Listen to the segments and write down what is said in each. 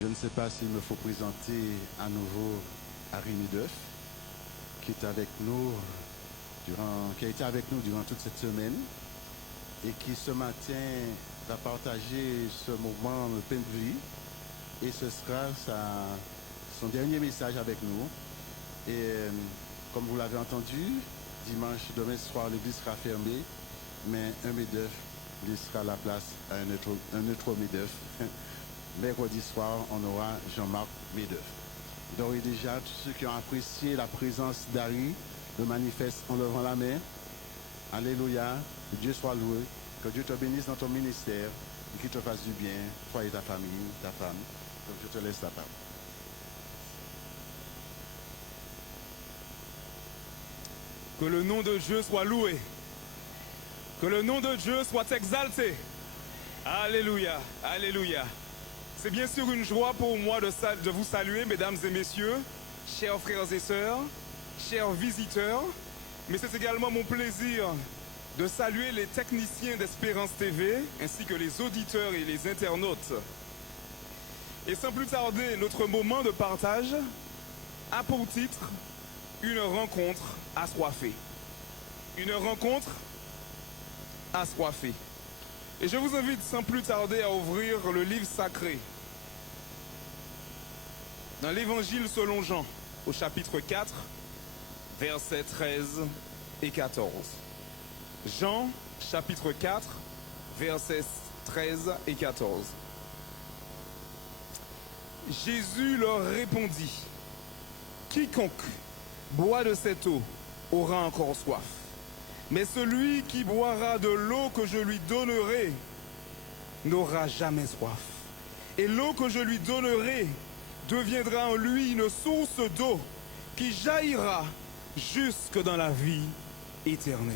Je ne sais pas s'il me faut présenter à nouveau Arini Deuf, qui est avec nous qui a été avec nous durant toute cette semaine et qui ce matin va partager ce moment de pain de vie et ce sera son dernier message avec nous. Et comme vous l'avez entendu, dimanche, demain soir, l'église sera fermée, mais un Médeuf laissera la place à un autre Médeuf. Mercredi soir, on aura Jean-Marc Médeuf. Donc, et déjà, tous ceux qui ont apprécié la présence d'Harry le manifestent en levant la main. Alléluia, que Dieu soit loué, que Dieu te bénisse dans ton ministère et qu'il te fasse du bien, toi et ta famille, ta femme. Donc, je te laisse la parole. Que le nom de Dieu soit loué. Que le nom de Dieu soit exalté. Alléluia, alléluia. C'est bien sûr une joie pour moi de vous saluer, mesdames et messieurs, chers frères et sœurs, chers visiteurs. Mais c'est également mon plaisir de saluer les techniciens d'Espérance TV, ainsi que les auditeurs et les internautes. Et sans plus tarder, notre moment de partage a pour titre « Une rencontre assoiffée ». Une rencontre assoiffée. Et je vous invite sans plus tarder à ouvrir le livre sacré. Dans l'évangile selon Jean, au chapitre 4, versets 13 et 14. Jean, chapitre 4, versets 13 et 14. Jésus leur répondit, « Quiconque boit de cette eau aura encore soif. Mais celui qui boira de l'eau que je lui donnerai n'aura jamais soif. Et l'eau que je lui donnerai deviendra en lui une source d'eau qui jaillira jusque dans la vie éternelle. »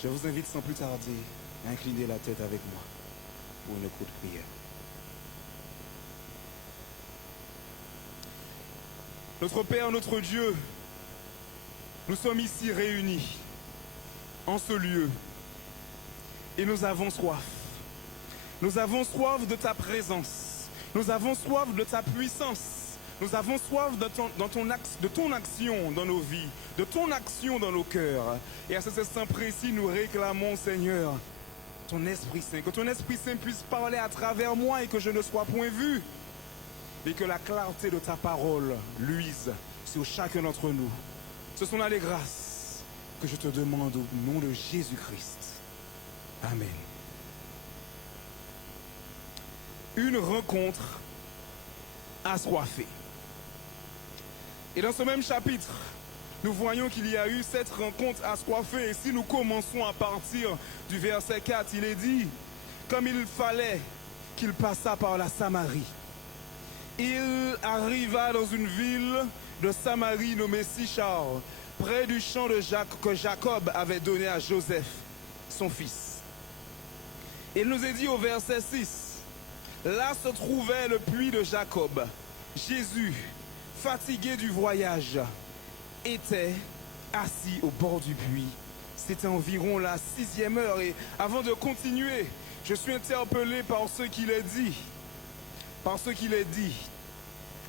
Je vous invite sans plus tarder à incliner la tête avec moi pour une courte prière. Notre Père, notre Dieu, nous sommes ici réunis en ce lieu et nous avons soif. Nous avons soif de ta présence. Nous avons soif de ta puissance. Nous avons soif de ton action dans nos vies, de ton action dans nos cœurs. Et à cet instant précis, nous réclamons, Seigneur, ton Esprit Saint. Que ton Esprit Saint puisse parler à travers moi et que je ne sois point vu. Et que la clarté de ta parole luise sur chacun d'entre nous. Ce sont là les grâces que je te demande au nom de Jésus-Christ. Amen. Une rencontre assoiffée. Et dans ce même chapitre, nous voyons qu'il y a eu cette rencontre assoiffée. Et si nous commençons à partir du verset 4, il est dit, comme il fallait qu'il passât par la Samarie. Il arriva dans une ville de Samarie nommée Sichar, près du champ que Jacob avait donné à Joseph, son fils. Il nous est dit au verset 6, là se trouvait le puits de Jacob. Jésus, fatigué du voyage, était assis au bord du puits. C'était environ la 6e heure. Et avant de continuer, je suis interpellé par ce qu'il est dit. Par ce qu'il est dit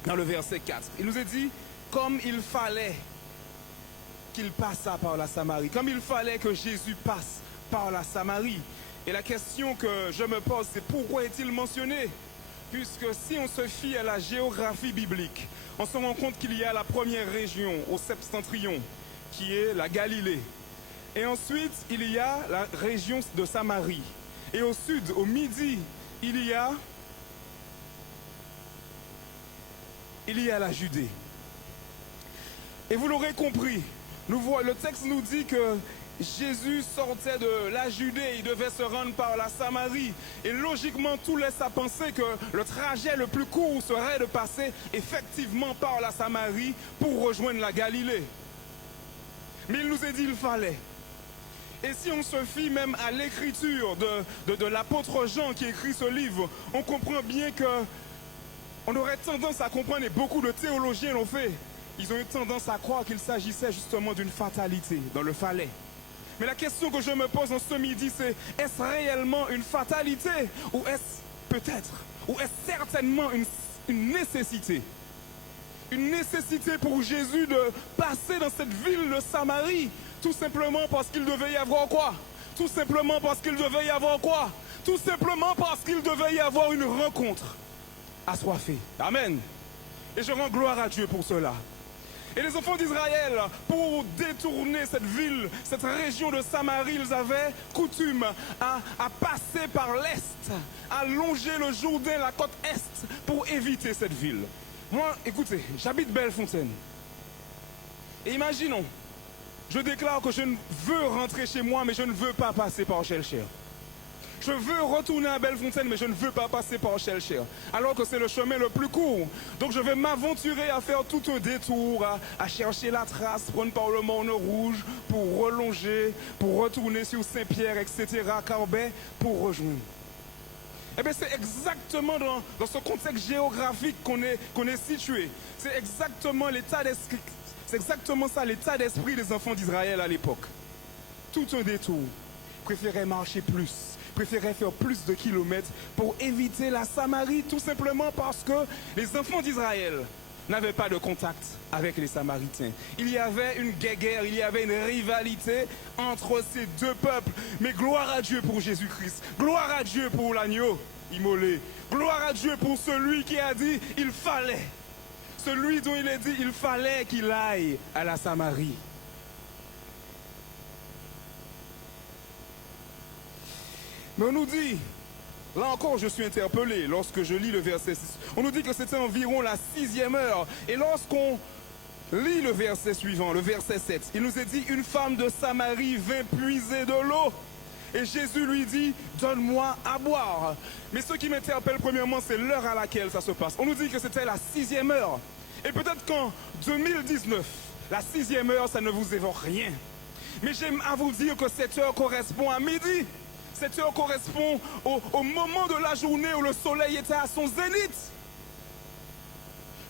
dans le verset 4. Il nous est dit, comme il fallait qu'il passât par la Samarie, comme il fallait que Jésus passe par la Samarie. Et la question que je me pose, c'est pourquoi est-il mentionné? Puisque si on se fie à la géographie biblique, on se rend compte qu'il y a la première région au septentrion, qui est la Galilée. Et ensuite, il y a la région de Samarie. Et au sud, au midi, il y a la Judée. Et vous l'aurez compris, le texte nous dit que Jésus sortait de la Judée, il devait se rendre par la Samarie. Et logiquement, tout laisse à penser que le trajet le plus court serait de passer effectivement par la Samarie pour rejoindre la Galilée. Mais il nous est dit qu'il fallait. Et si on se fie même à l'écriture de l'apôtre Jean qui écrit ce livre, on comprend bien que on aurait tendance à comprendre, et beaucoup de théologiens l'ont fait, ils ont eu tendance à croire qu'il s'agissait justement d'une fatalité, dans le fallait. Mais la question que je me pose en ce midi, c'est, est-ce réellement une fatalité ou est-ce peut-être, ou est certainement une nécessité. Une nécessité pour Jésus de passer dans cette ville de Samarie, tout simplement parce qu'il devait y avoir quoi? Tout simplement parce qu'il devait y avoir quoi? Tout simplement parce qu'il devait y avoir une rencontre assoiffée. Amen. Et je rends gloire à Dieu pour cela. Et les enfants d'Israël, pour détourner cette ville, cette région de Samarie, ils avaient coutume à passer par l'est, à longer le Jourdain, la côte est, pour éviter cette ville. Moi, écoutez, j'habite Bellefontaine. Et imaginons, je déclare que je ne veux rentrer chez moi, mais je ne veux pas passer par Shelcher. Je veux retourner à Bellefontaine, mais je ne veux pas passer par Shelcher. Alors que c'est le chemin le plus court. Donc je vais m'aventurer à faire tout un détour, à chercher la trace, prendre par le Morne Rouge, pour relonger, pour retourner sur Saint-Pierre, etc., Carbet, pour rejoindre. Eh bien, c'est exactement dans ce contexte géographique qu'on est situé. C'est exactement l'état d'esprit. C'est exactement ça, l'état d'esprit des enfants d'Israël à l'époque. Tout un détour. Préféraient marcher plus, préféraient faire plus de kilomètres pour éviter la Samarie, tout simplement parce que les enfants d'Israël n'avaient pas de contact avec les Samaritains. Il y avait une guerre, il y avait une rivalité entre ces deux peuples. Mais gloire à Dieu pour Jésus-Christ, gloire à Dieu pour l'agneau immolé, gloire à Dieu pour celui qui a dit il fallait, celui dont il a dit il fallait qu'il aille à la Samarie. Mais on nous dit, là encore je suis interpellé lorsque je lis le verset 6. On nous dit que c'était environ la 6e heure. Et lorsqu'on lit le verset suivant, le verset 7, il nous est dit, une femme de Samarie vint puiser de l'eau. Et Jésus lui dit, donne-moi à boire. Mais ce qui m'interpelle premièrement, c'est l'heure à laquelle ça se passe. On nous dit que c'était la 6e heure. Et peut-être qu'en 2019, la 6e heure, ça ne vous évoque rien. Mais j'aime à vous dire que cette heure correspond à midi. Cette heure correspond au moment de la journée où le soleil était à son zénith.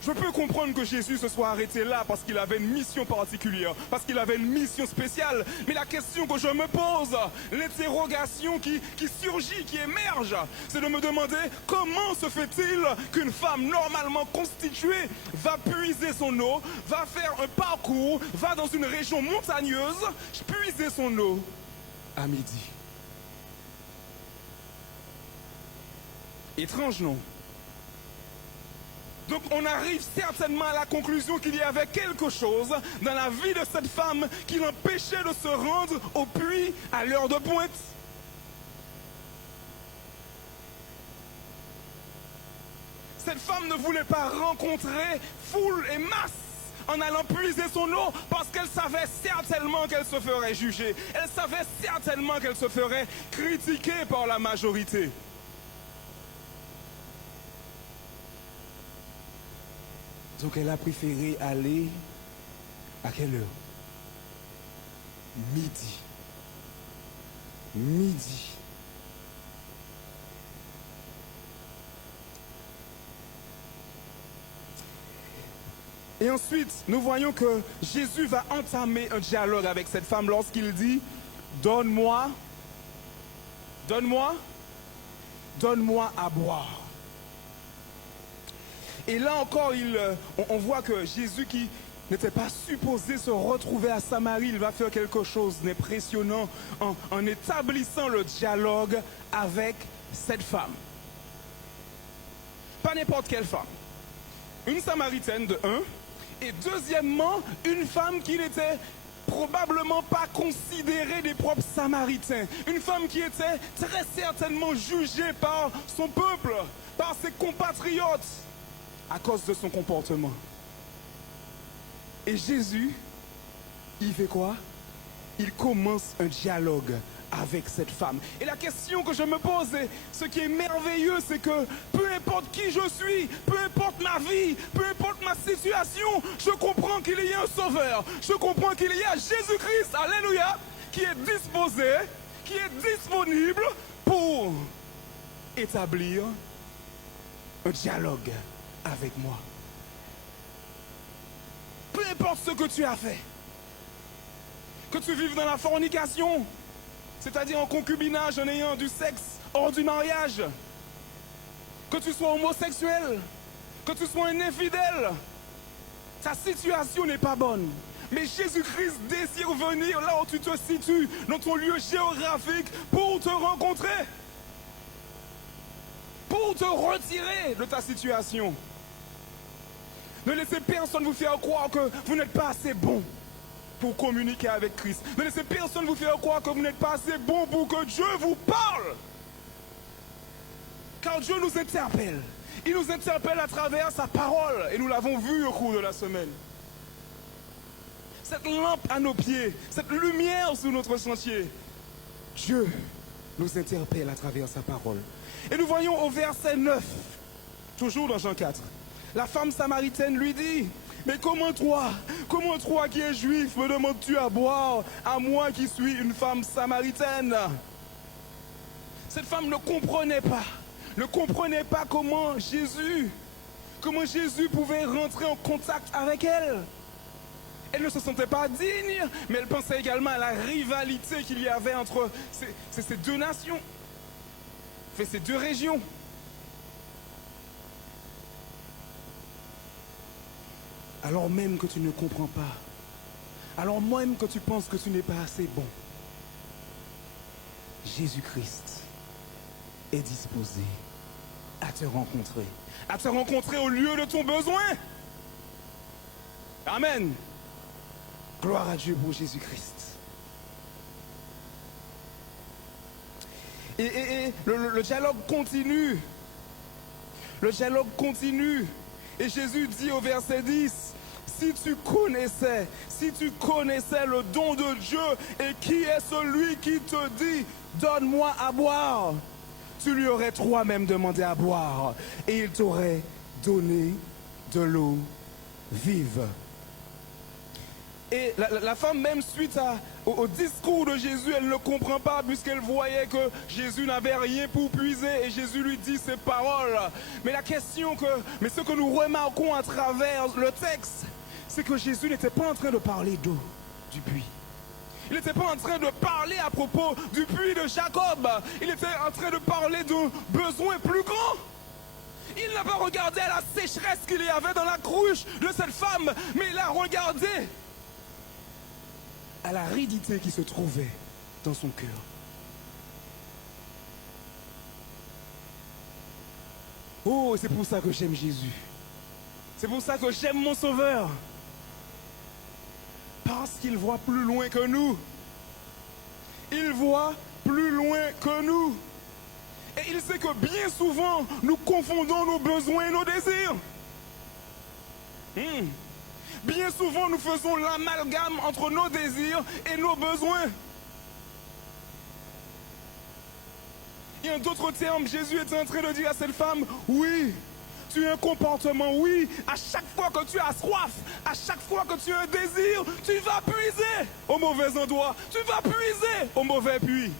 Je peux comprendre que Jésus se soit arrêté là parce qu'il avait une mission particulière, parce qu'il avait une mission spéciale. Mais la question que je me pose, l'interrogation qui surgit, qui émerge, c'est de me demander comment se fait-il qu'une femme normalement constituée va puiser son eau, va faire un parcours, va dans une région montagneuse, puiser son eau à midi. Étrange, non? Donc on arrive certainement à la conclusion qu'il y avait quelque chose dans la vie de cette femme qui l'empêchait de se rendre au puits à l'heure de pointe. Cette femme ne voulait pas rencontrer foule et masse en allant puiser son eau parce qu'elle savait certainement qu'elle se ferait juger. Elle savait certainement qu'elle se ferait critiquer par la majorité. Donc elle a préféré aller à quelle heure? Midi. Midi. Et ensuite, nous voyons que Jésus va entamer un dialogue avec cette femme lorsqu'il dit « Donne-moi à boire ». Et là encore, on voit que Jésus qui n'était pas supposé se retrouver à Samarie, il va faire quelque chose d'impressionnant en établissant le dialogue avec cette femme. Pas n'importe quelle femme. Une Samaritaine de 1, et deuxièmement, une femme qui n'était probablement pas considérée des propres Samaritains. Une femme qui était très certainement jugée par son peuple, par ses compatriotes, à cause de son comportement. Et Jésus, il fait quoi? Il commence un dialogue avec cette femme. Et la question que je me pose, ce qui est merveilleux, c'est que peu importe qui je suis, peu importe ma vie, peu importe ma situation, je comprends qu'il y a un sauveur. Je comprends qu'il y a Jésus-Christ, alléluia, qui est disposé, qui est disponible pour établir un dialogue avec moi. Peu importe ce que tu as fait, que tu vives dans la fornication, c'est-à-dire en concubinage, en ayant du sexe hors du mariage, que tu sois homosexuel, que tu sois un infidèle, ta situation n'est pas bonne. Mais Jésus-Christ désire venir là où tu te situes, dans ton lieu géographique, pour te rencontrer, pour te retirer de ta situation. Ne laissez personne vous faire croire que vous n'êtes pas assez bon pour communiquer avec Christ. Ne laissez personne vous faire croire que vous n'êtes pas assez bon pour que Dieu vous parle. Car Dieu nous interpelle. Il nous interpelle à travers sa parole. Et nous l'avons vu au cours de la semaine. Cette lampe à nos pieds, cette lumière sur notre sentier, Dieu nous interpelle à travers sa parole. Et nous voyons au verset 9, toujours dans Jean 4, la femme samaritaine lui dit: mais comment toi qui es juif, me demandes-tu à boire, à moi qui suis une femme samaritaine? Cette femme ne comprenait pas comment Jésus pouvait rentrer en contact avec elle. Elle ne se sentait pas digne, mais elle pensait également à la rivalité qu'il y avait entre ces deux nations, ces deux régions. Alors même que tu ne comprends pas, alors même que tu penses que tu n'es pas assez bon, Jésus-Christ est disposé à te rencontrer au lieu de ton besoin. Amen. Gloire à Dieu pour Jésus-Christ. Et le dialogue continue. Le dialogue continue. Et Jésus dit au verset 10, si tu connaissais le don de Dieu et qui est celui qui te dit, donne-moi à boire, tu lui aurais toi-même demandé à boire et il t'aurait donné de l'eau vive. Et la femme, même suite au discours de Jésus, elle ne comprend pas puisqu'elle voyait que Jésus n'avait rien pour puiser et Jésus lui dit ces paroles. Mais ce que nous remarquons à travers le texte, c'est que Jésus n'était pas en train de parler d'eau du puits. Il n'était pas en train de parler à propos du puits de Jacob. Il était en train de parler d'un besoin plus grand. Il n'a pas regardé à la sécheresse qu'il y avait dans la cruche de cette femme, mais il a regardé à la aridité qui se trouvait dans son cœur. Oh, c'est pour ça que j'aime Jésus. C'est pour ça que j'aime mon Sauveur. Parce qu'il voit plus loin que nous. Il voit plus loin que nous. Et il sait que bien souvent, nous confondons nos besoins et nos désirs. Bien souvent, nous faisons l'amalgame entre nos désirs et nos besoins. Et en d'autres termes, Jésus est en train de dire à cette femme, oui, tu as un comportement, oui, à chaque fois que tu as soif, à chaque fois que tu as un désir, tu vas puiser au mauvais endroit, tu vas puiser au mauvais puits.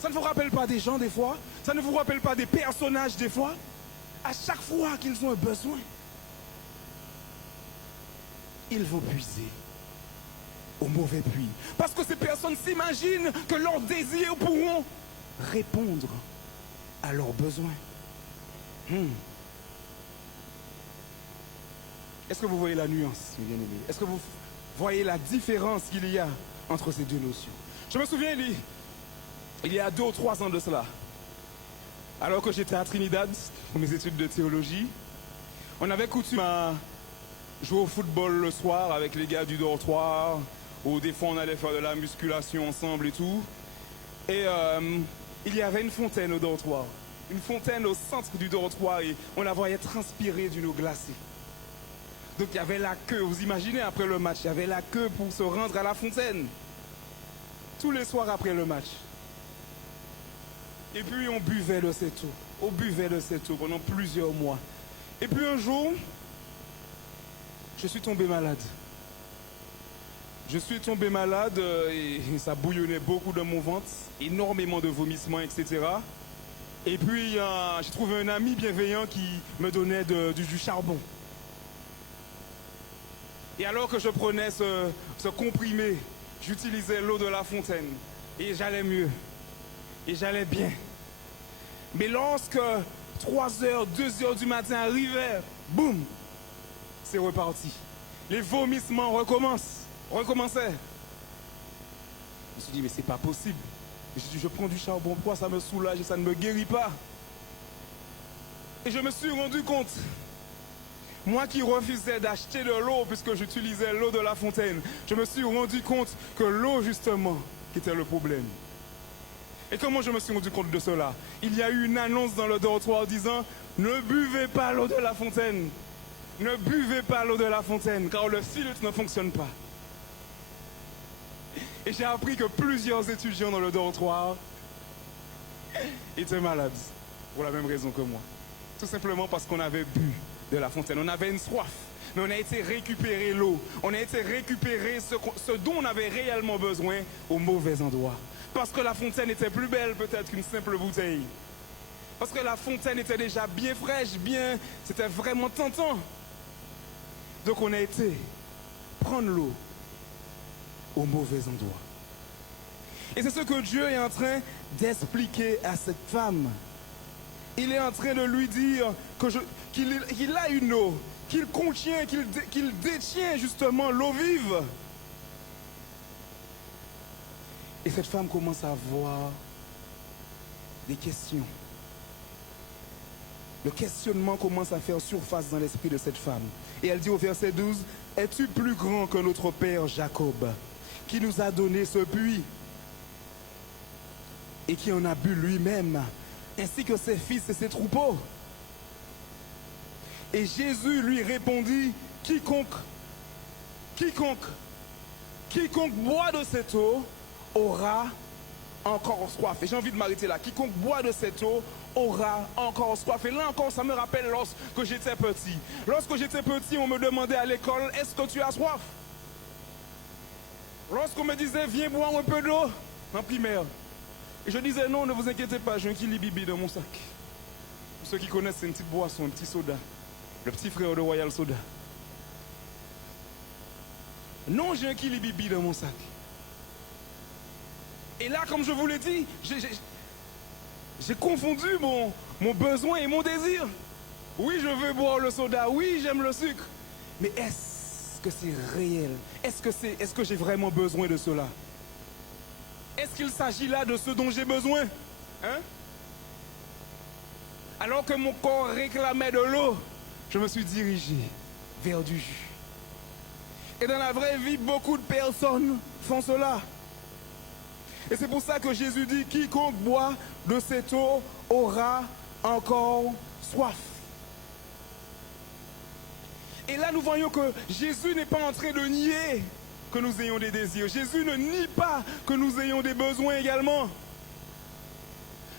Ça ne vous rappelle pas des gens des fois? Ça ne vous rappelle pas des personnages des fois? À chaque fois qu'ils ont un besoin, ils vont puiser au mauvais puits. Parce que ces personnes s'imaginent que leurs désirs pourront répondre à leurs besoins. Est-ce que vous voyez la nuance, mes bien-aimés? Est-ce que vous voyez la différence qu'il y a entre ces deux notions? Je me souviens, il y a 2 ou 3 ans de cela, alors que j'étais à Trinidad pour mes études de théologie, on avait coutume à jouer au football le soir avec les gars du dortoir, ou des fois on allait faire de la musculation ensemble et tout. Et il y avait une fontaine au dortoir, une fontaine au centre du dortoir, et on la voyait transpirer d'une eau glacée. Donc il y avait la queue, vous imaginez, après le match, il y avait la queue pour se rendre à la fontaine, tous les soirs après le match. Et puis on buvait de cette eau pendant plusieurs mois. Et puis un jour, je suis tombé malade. Et ça bouillonnait beaucoup dans mon ventre, énormément de vomissements, etc. Et puis j'ai trouvé un ami bienveillant qui me donnait du charbon. Et alors que je prenais ce comprimé, j'utilisais l'eau de la fontaine. Et j'allais mieux. Et j'allais bien. Mais lorsque 3 heures, 2 heures du matin arrivaient, boum, c'est reparti. Les vomissements recommençaient. Je me suis dit, mais c'est pas possible. Je dis, je prends du charbon, pourquoi ça me soulage et ça ne me guérit pas? Et je me suis rendu compte, moi qui refusais d'acheter de l'eau puisque j'utilisais l'eau de la fontaine, je me suis rendu compte que l'eau justement qui était le problème. Et comment je me suis rendu compte de cela? Il y a eu une annonce dans le dortoir disant, ne buvez pas l'eau de la fontaine. Ne buvez pas l'eau de la fontaine car le filtre ne fonctionne pas. Et j'ai appris que plusieurs étudiants dans le dortoir étaient malades pour la même raison que moi. Tout simplement parce qu'on avait bu de la fontaine. On avait une soif, mais on a été récupérer l'eau. On a été récupérer ce dont on avait réellement besoin au mauvais endroit. Parce que la fontaine était plus belle peut-être qu'une simple bouteille. Parce que la fontaine était déjà bien fraîche, c'était vraiment tentant. Donc on a été prendre l'eau au mauvais endroit. Et c'est ce que Dieu est en train d'expliquer à cette femme. Il est en train de lui dire qu'il a une eau, qu'il contient, qu'il détient justement l'eau vive. Et cette femme commence à avoir des questions. Le questionnement commence à faire surface dans l'esprit de cette femme. Et elle dit au verset 12, « Es-tu plus grand que notre père Jacob, qui nous a donné ce puits et qui en a bu lui-même, ainsi que ses fils et ses troupeaux ?» Et Jésus lui répondit, « Quiconque boit de cette eau aura encore soif. » Et j'ai envie de m'arrêter là. Quiconque boit de cette eau aura encore soif. Et là encore, ça me rappelle lorsque j'étais petit. Lorsque j'étais petit, on me demandait à l'école, est-ce que tu as soif? Lorsqu'on me disait, viens boire un peu d'eau, en primaire. Et je disais, non, ne vous inquiétez pas, j'ai un Kili-Bibi dans mon sac. Pour ceux qui connaissent, c'est une petite boisson, un petit soda. Le petit frère de Royal Soda. Non, j'ai un Kili-Bibi dans mon sac. Et là, comme je vous l'ai dit, j'ai confondu mon besoin et mon désir. Oui, je veux boire le soda. Oui, j'aime le sucre. Mais est-ce que c'est réel? Est-ce que j'ai vraiment besoin de cela? Est-ce qu'il s'agit là de ce dont j'ai besoin? Hein? Alors que mon corps réclamait de l'eau, je me suis dirigé vers du jus. Et dans la vraie vie, beaucoup de personnes font cela. Et c'est pour ça que Jésus dit, quiconque boit de cette eau aura encore soif. Et là, nous voyons que Jésus n'est pas en train de nier que nous ayons des désirs. Jésus ne nie pas que nous ayons des besoins également.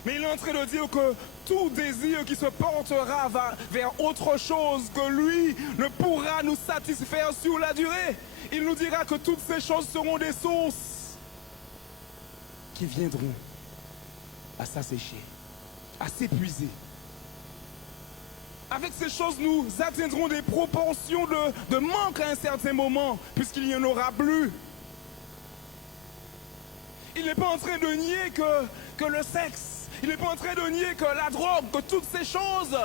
Mais il est en train de dire que tout désir qui se portera vers autre chose que lui ne pourra nous satisfaire sur la durée. Il nous dira que toutes ces choses seront des sources qui viendront à s'assécher, à s'épuiser. Avec ces choses, nous atteindrons des proportions de manque à un certain moment, puisqu'il n'y en aura plus. Il n'est pas en train de nier que le sexe, il n'est pas en train de nier que la drogue, que toutes ces choses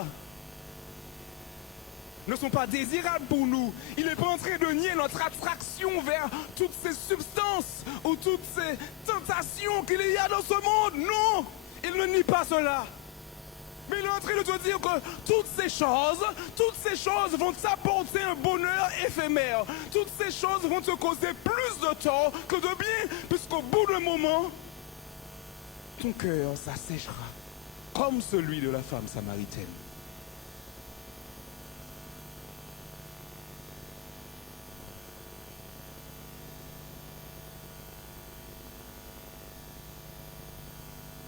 ne sont pas désirables pour nous. Il n'est pas en train de nier notre attraction vers toutes ces substances ou toutes ces tentations qu'il y a dans ce monde. Non, il ne nie pas cela. Mais il est en train de te dire que toutes ces choses vont t'apporter un bonheur éphémère. Toutes ces choses vont te causer plus de tort que de bien, puisqu'au bout d'un moment, ton cœur s'asséchera, comme celui de la femme samaritaine.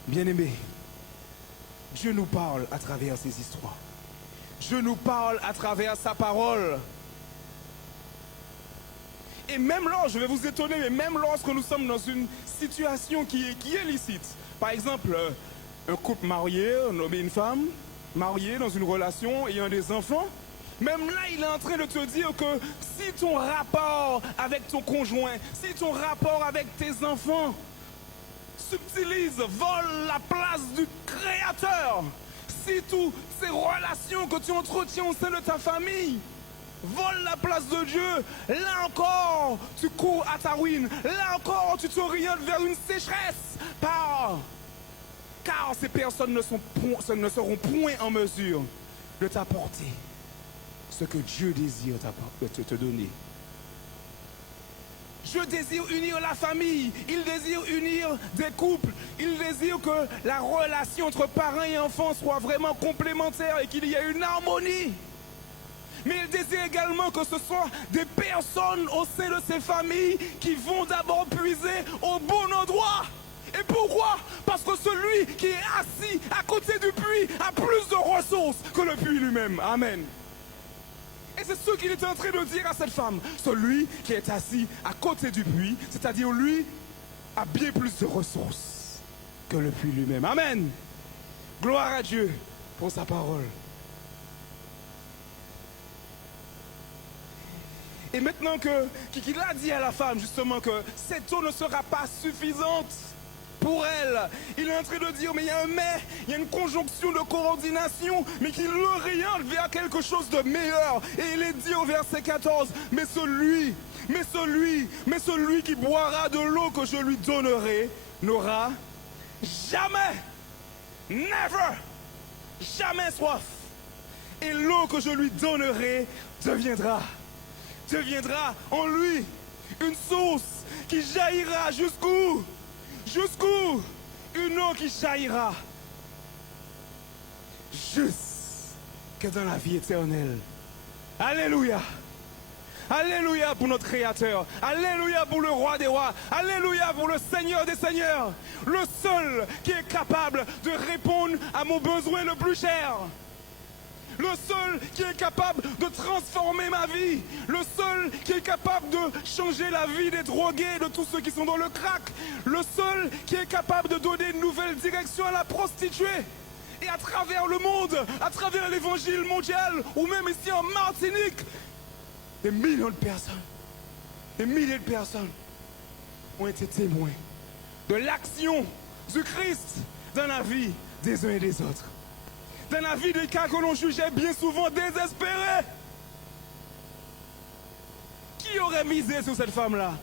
Bien-aimés, Dieu nous parle à travers ces histoires. Dieu nous parle à travers sa parole. Et même lorsque, je vais vous étonner, mais même lorsque nous sommes dans une situation qui est licite, par exemple, un couple marié, un homme et une femme, mariés dans une relation, ayant des enfants, même là, il est en train de te dire que si ton rapport avec ton conjoint, si ton rapport avec tes enfants subtilise, vole la place du Créateur, si toutes ces relations que tu entretiens au sein de ta famille volent la place de Dieu, là encore, tu cours à ta ruine. Là encore, tu t'orientes vers une sécheresse. Car ces personnes ne seront point en mesure de t'apporter ce que Dieu désire te donner. Dieu désire unir la famille, il désire unir des couples, il désire que la relation entre parents et enfants soit vraiment complémentaire et qu'il y ait une harmonie. Mais il désire également que ce soit des personnes au sein de ces familles qui vont d'abord puiser au bon endroit. Et pourquoi? Parce que celui qui est assis à côté du puits a plus de ressources que le puits lui-même. Amen. Et c'est ce qu'il est en train de dire à cette femme. Celui qui est assis à côté du puits, c'est-à-dire lui, a bien plus de ressources que le puits lui-même. Amen. Gloire à Dieu pour sa parole. Et maintenant qu'il a dit à la femme justement que cette eau ne sera pas suffisante pour elle, il est en train de dire, mais il y a un mais, il y a une conjonction de coordination, mais qu'il l'oriente vers quelque chose de meilleur. Et il est dit au verset 14, mais celui qui boira de l'eau que je lui donnerai n'aura jamais, never, jamais soif. Et l'eau que je lui donnerai deviendra en lui une source qui jaillira jusqu'où? Une eau qui jaillira jusque dans la vie éternelle. Alléluia. Alléluia pour notre Créateur. Alléluia pour le Roi des Rois. Alléluia pour le Seigneur des Seigneurs. Le seul qui est capable de répondre à mon besoin le plus cher. Le seul qui est capable de transformer ma vie. Le seul qui est capable de changer la vie des drogués, de tous ceux qui sont dans le crack. Le seul qui est capable de donner une nouvelle direction à la prostituée. Et à travers le monde, à travers l'évangile mondial, ou même ici en Martinique, des milliers de personnes ont été témoins de l'action du Christ dans la vie des uns et des autres. Dans la vie des cas que l'on jugeait bien souvent désespérés. Qui aurait misé sur cette femme-là?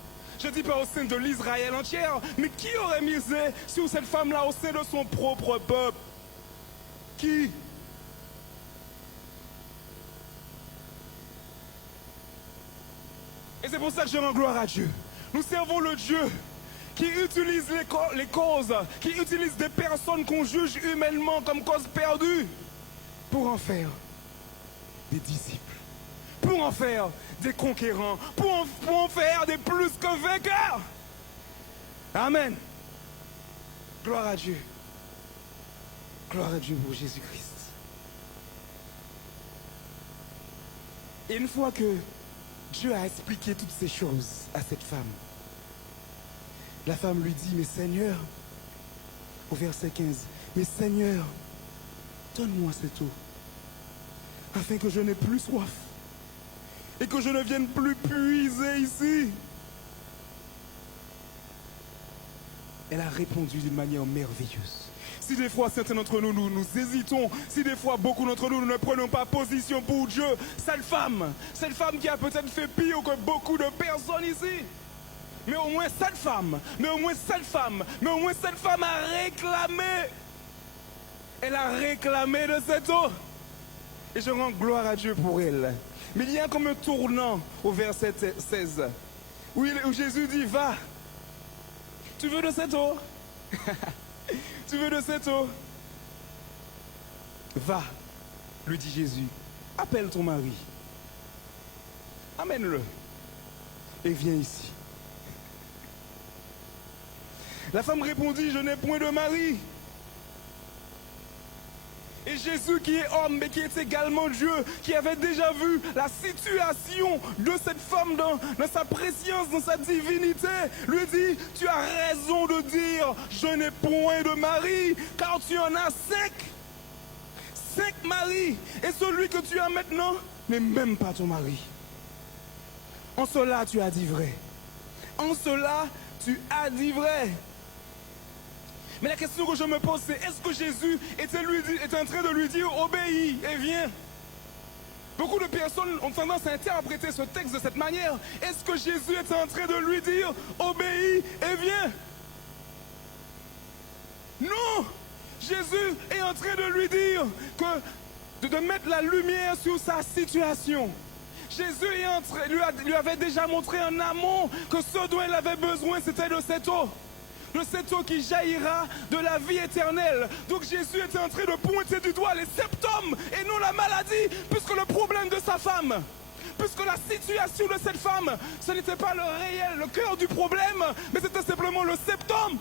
Je ne dis pas au sein de l'Israël entière, mais qui aurait misé sur cette femme-là au sein de son propre peuple? Qui? Et c'est pour ça que je rends gloire à Dieu. Nous servons le Dieu qui utilise les causes, qui utilise des personnes qu'on juge humainement comme causes perdues pour en faire des disciples, pour en faire des conquérants, pour en faire des plus que vainqueurs. Amen. Gloire à Dieu. Gloire à Dieu pour Jésus-Christ. Et une fois que Dieu a expliqué toutes ces choses à cette femme, la femme lui dit, mais Seigneur, au verset 15, mais Seigneur, donne-moi cette eau, afin que je n'ai plus soif, et que je ne vienne plus puiser ici. Elle a répondu d'une manière merveilleuse. Si des fois certains d'entre nous, nous hésitons, si des fois beaucoup d'entre nous, nous ne prenons pas position pour Dieu, cette femme qui a peut-être fait pire que beaucoup de personnes ici, mais au moins cette femme a réclamé. Elle a réclamé de cette eau. Et je rends gloire à Dieu pour elle. Mais il y a comme un tournant au verset 16, où Jésus dit, va, tu veux de cette eau? Tu veux de cette eau? Va, lui dit Jésus, appelle ton mari, amène-le, et viens ici. La femme répondit, je n'ai point de mari. Et Jésus, qui est homme, mais qui est également Dieu, qui avait déjà vu la situation de cette femme dans sa préscience, dans sa divinité, lui dit, tu as raison de dire, je n'ai point de mari, car tu en as 5. 5 maris, et celui que tu as maintenant n'est même pas ton mari. En cela, tu as dit vrai. En cela, tu as dit vrai. Mais la question que je me pose, c'est est-ce que Jésus était en train de lui dire obéis et viens? Beaucoup de personnes ont tendance à interpréter ce texte de cette manière. Est-ce que Jésus était en train de lui dire obéis et viens? Non! Jésus est en train de lui dire de mettre la lumière sur sa situation. Jésus lui avait déjà montré en amont que ce dont il avait besoin, c'était de cette eau. De cette eau qui jaillira de la vie éternelle. Donc Jésus était en train de pointer du doigt les symptômes et non la maladie, puisque le problème de sa femme, puisque la situation de cette femme, ce n'était pas le cœur du problème, mais c'était simplement le symptôme.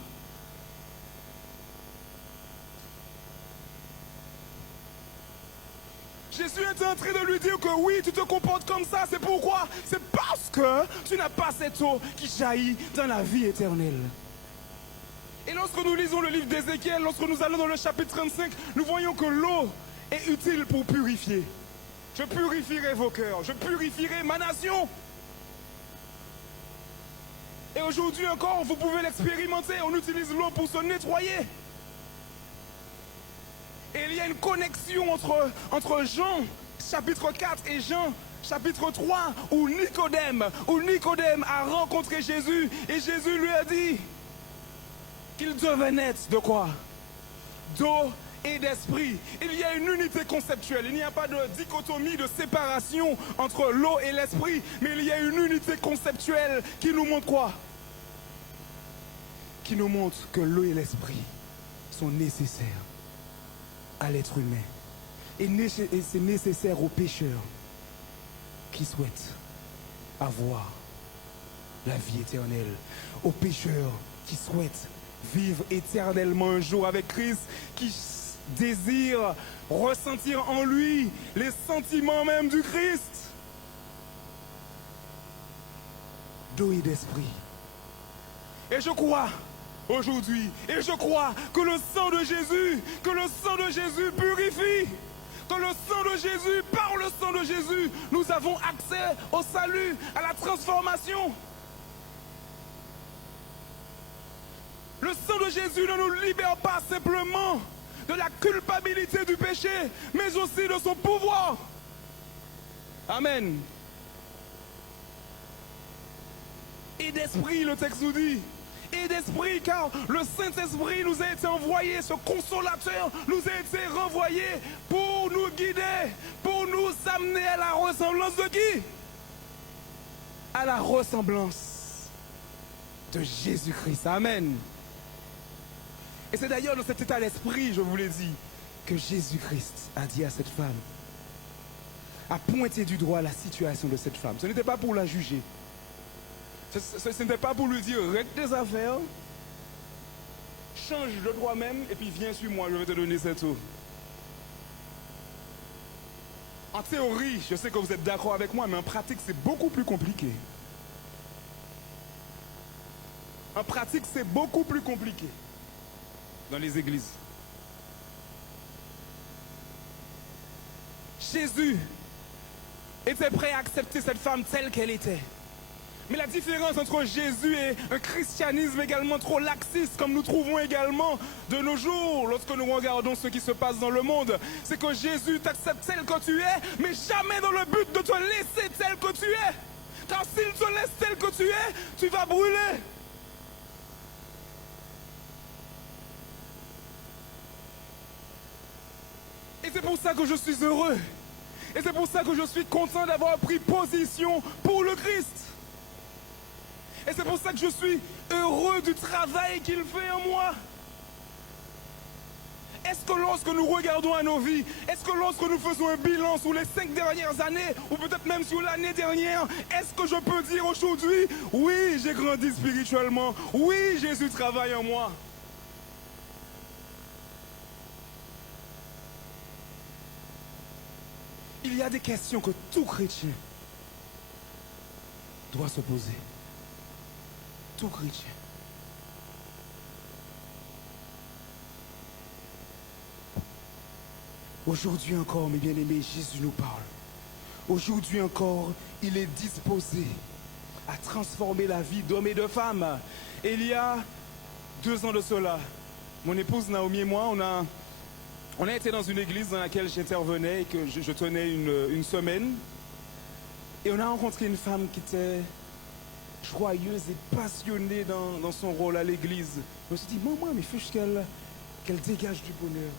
Jésus était en train de lui dire que oui, tu te comportes comme ça, c'est pourquoi? C'est parce que tu n'as pas cette eau qui jaillit dans la vie éternelle. Et lorsque nous lisons le livre d'Ézéchiel, lorsque nous allons dans le chapitre 35, nous voyons que l'eau est utile pour purifier. Je purifierai vos cœurs, je purifierai ma nation. Et aujourd'hui encore, vous pouvez l'expérimenter, on utilise l'eau pour se nettoyer. Et il y a une connexion entre Jean, chapitre 4, et Jean, chapitre 3, où Nicodème a rencontré Jésus, et Jésus lui a dit qu'il devait naître de quoi? D'eau et d'esprit. Il y a une unité conceptuelle, il n'y a pas de dichotomie, de séparation entre l'eau et l'esprit, mais il y a une unité conceptuelle qui nous montre quoi? Qui nous montre que l'eau et l'esprit sont nécessaires à l'être humain. Et c'est nécessaire aux pécheurs qui souhaitent avoir la vie éternelle, aux pécheurs qui souhaitent vivre éternellement un jour avec Christ, qui désirent ressentir en lui les sentiments même du Christ. D'eau et d'esprit. Et je crois aujourd'hui, et je crois que le sang de Jésus purifie. Que le sang de Jésus, par le sang de Jésus, nous avons accès au salut, à la transformation. Le sang de Jésus ne nous libère pas simplement de la culpabilité du péché, mais aussi de son pouvoir. Amen. Et d'esprit, le texte nous dit. Et d'esprit, car le Saint-Esprit nous a été envoyé, ce consolateur nous a été renvoyé pour nous guider, pour nous amener à la ressemblance de qui? À la ressemblance de Jésus-Christ. Amen. Et c'est d'ailleurs dans cet état d'esprit, je vous l'ai dit, que Jésus-Christ a dit à cette femme, a pointé du doigt la situation de cette femme. Ce n'était pas pour la juger. Ce n'était pas pour lui dire, règle tes affaires, change de toi-même, et puis viens sur moi, je vais te donner cette eau. En théorie, je sais que vous êtes d'accord avec moi, mais en pratique, c'est beaucoup plus compliqué. En pratique, c'est beaucoup plus compliqué dans les églises. Jésus était prêt à accepter cette femme telle qu'elle était. Mais la différence entre Jésus et un christianisme également trop laxiste, comme nous trouvons également de nos jours, lorsque nous regardons ce qui se passe dans le monde, c'est que Jésus t'accepte tel que tu es, mais jamais dans le but de te laisser tel que tu es. Car s'il te laisse tel que tu es, tu vas brûler. Et c'est pour ça que je suis heureux. Et c'est pour ça que je suis content d'avoir pris position pour le Christ. Et c'est pour ça que je suis heureux du travail qu'il fait en moi. Est-ce que lorsque nous regardons à nos vies, est-ce que lorsque nous faisons un bilan sur les 5 dernières années, ou peut-être même sur l'année dernière, est-ce que je peux dire aujourd'hui, oui, j'ai grandi spirituellement, oui, Jésus travaille en moi? Il y a des questions que tout chrétien doit se poser. Tout chrétien. Aujourd'hui encore, mes bien-aimés, Jésus nous parle. Aujourd'hui encore, il est disposé à transformer la vie d'hommes et de femmes. Et il y a 2 ans de cela, mon épouse Naomi et moi, on a été dans une église dans laquelle j'intervenais et que je tenais une semaine. Et on a rencontré une femme qui était joyeuse et passionnée dans son rôle à l'église. Je me suis dit, maman, mais fiche qu'elle dégage du bonheur.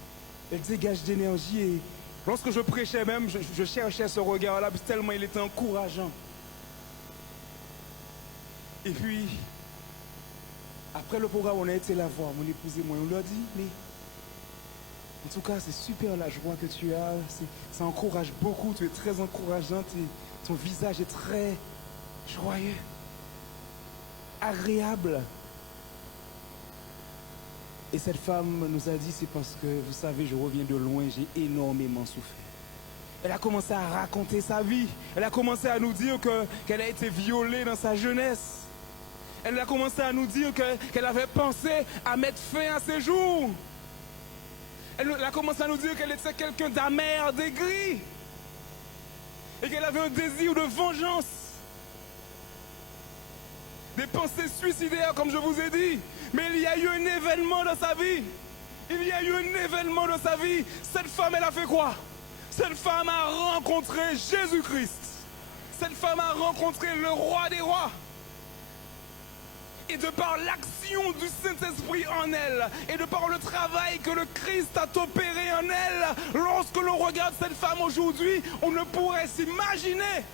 Elle dégage d'énergie. Et lorsque je prêchais même, je cherchais ce regard-là, tellement il était encourageant. Et puis, après le programme, on a été la voir, mon épouse et moi. On lui a dit, mais en tout cas, c'est super la joie que tu as. Ça encourage beaucoup, tu es très encourageante. Et ton visage est très joyeux, agréable. Et cette femme nous a dit, c'est parce que, vous savez, je reviens de loin, j'ai énormément souffert. Elle a commencé à raconter sa vie. Elle a commencé à nous dire qu'elle a été violée dans sa jeunesse. Elle a commencé à nous dire qu'elle avait pensé à mettre fin à ses jours. Elle a commencé à nous dire qu'elle était quelqu'un d'amer, d'aigri. Et qu'elle avait un désir de vengeance. Des pensées suicidaires, comme je vous ai dit. Mais il y a eu un événement dans sa vie. Il y a eu un événement dans sa vie. Cette femme, elle a fait quoi? Cette femme a rencontré Jésus-Christ. Cette femme a rencontré le roi des rois. Et de par l'action du Saint-Esprit en elle, et de par le travail que le Christ a opéré en elle, lorsque l'on regarde cette femme aujourd'hui, on ne pourrait s'imaginer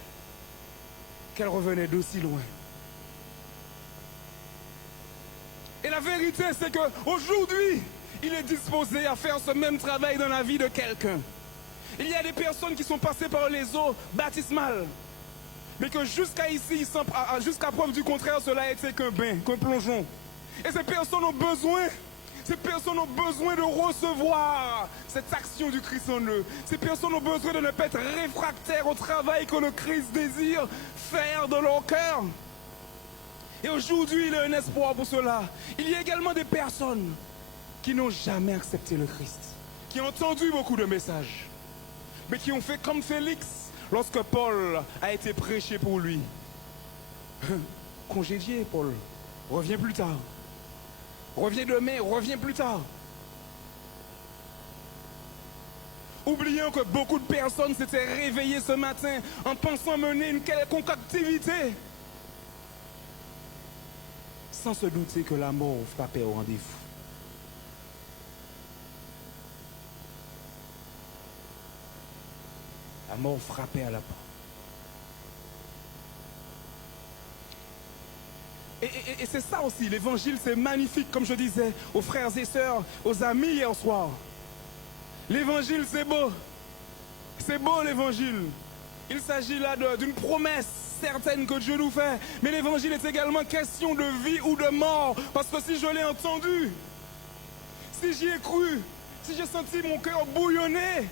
qu'elle revenait d'aussi loin. Et la vérité, c'est qu'aujourd'hui, il est disposé à faire ce même travail dans la vie de quelqu'un. Il y a des personnes qui sont passées par les eaux baptismales, mais que jusqu'à ici, jusqu'à preuve du contraire, cela a été qu'un bain, qu'un plongeon. Et ces personnes ont besoin de recevoir cette action du Christ en eux. Ces personnes ont besoin de ne pas être réfractaires au travail que le Christ désire faire dans leur cœur. Et aujourd'hui, il y a un espoir pour cela. Il y a également des personnes qui n'ont jamais accepté le Christ, qui ont entendu beaucoup de messages, mais qui ont fait comme Félix lorsque Paul a été prêché pour lui. Congédié, Paul. Reviens plus tard. Reviens demain, reviens plus tard. Oublions que beaucoup de personnes s'étaient réveillées ce matin en pensant mener une quelconque activité, sans se douter que la mort frappait au rendez-vous. La mort frappait à la porte. Et c'est ça aussi, l'évangile, c'est magnifique, comme je disais aux frères et sœurs, aux amis hier soir. L'évangile, c'est beau. C'est beau l'évangile. Il s'agit là d'une promesse certaine que Dieu nous fait. Mais l'évangile est également question de vie ou de mort. Parce que si je l'ai entendu, si j'y ai cru, si j'ai senti mon cœur bouillonner,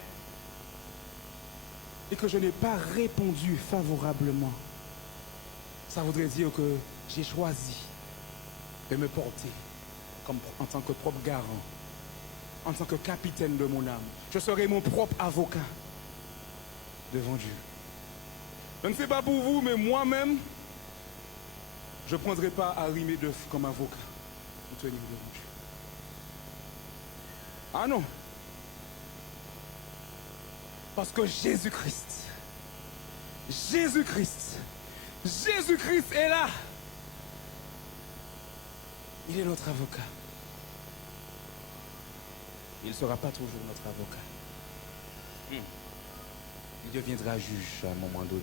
et que je n'ai pas répondu favorablement, ça voudrait dire que j'ai choisi de me porter en tant que propre garant, en tant que capitaine de mon âme. Je serai mon propre avocat devant Dieu. Je ne sais pas pour vous, mais moi-même, je ne prendrai pas Harry Medeuf comme avocat pour tenir devant Dieu. Ah non. Parce que Jésus-Christ est là. Il est notre avocat. Il ne sera pas toujours notre avocat. Il deviendra juge à un moment donné.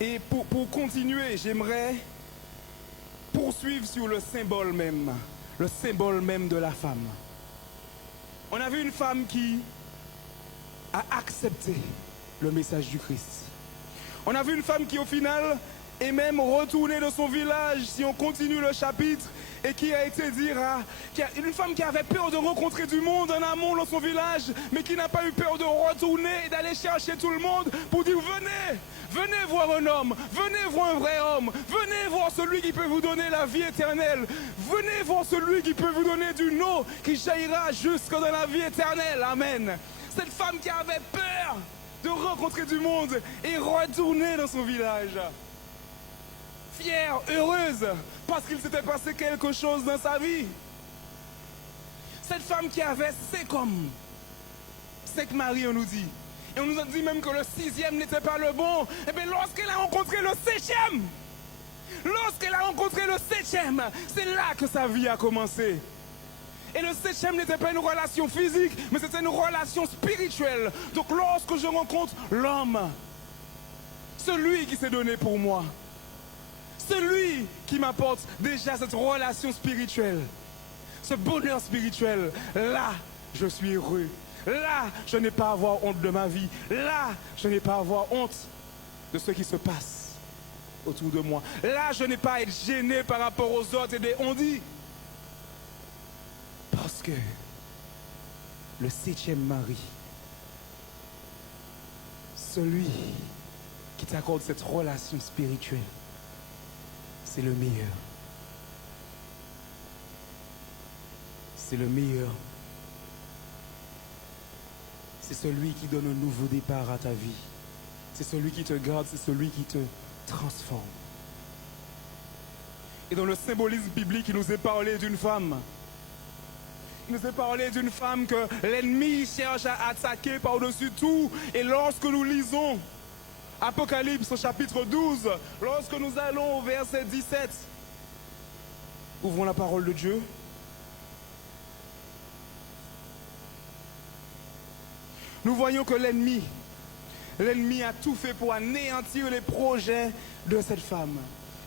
Et pour continuer, j'aimerais poursuivre sur le symbole même de la femme. On a vu une femme qui a accepté le message du Christ. On a vu une femme qui au final est même retournée de son village, si on continue le chapitre, et qui a été dire une femme qui avait peur de rencontrer du monde en amont dans son village, mais qui n'a pas eu peur de retourner et d'aller chercher tout le monde pour dire venez voir un homme, venez voir un vrai homme, venez voir celui qui peut vous donner la vie éternelle, venez voir celui qui peut vous donner d'une eau qui jaillira jusque dans la vie éternelle. Amen. Cette femme qui avait peur de rencontrer du monde et retourner dans son village. fière, heureuse, parce qu'il s'était passé quelque chose dans sa vie. Cette femme qui avait 5 hommes, 5 maris, on nous dit. Et on nous a dit même que le 6e n'était pas le bon. Et bien lorsqu'elle a rencontré le 7e, c'est là que sa vie a commencé. Et le 7e n'était pas une relation physique, mais c'était une relation spirituelle. Donc lorsque je rencontre l'homme, celui qui s'est donné pour moi, celui qui m'apporte déjà cette relation spirituelle, ce bonheur spirituel, là, je suis heureux. Là, je n'ai pas à avoir honte de ma vie. Là, je n'ai pas à avoir honte de ce qui se passe autour de moi. Là, je n'ai pas à être gêné par rapport aux autres et des on-dit. Parce que le 7e mari, celui qui t'accorde cette relation spirituelle, c'est le meilleur. C'est le meilleur. C'est celui qui donne un nouveau départ à ta vie. C'est celui qui te garde, c'est celui qui te transforme. Et dans le symbolisme biblique, il nous est parlé d'une femme. Il nous est parlé d'une femme que l'ennemi cherche à attaquer par-dessus tout. Et lorsque nous lisons Apocalypse au chapitre 12, lorsque nous allons au verset 17, ouvrons la parole de Dieu. Nous voyons que l'ennemi a tout fait pour anéantir les projets de cette femme.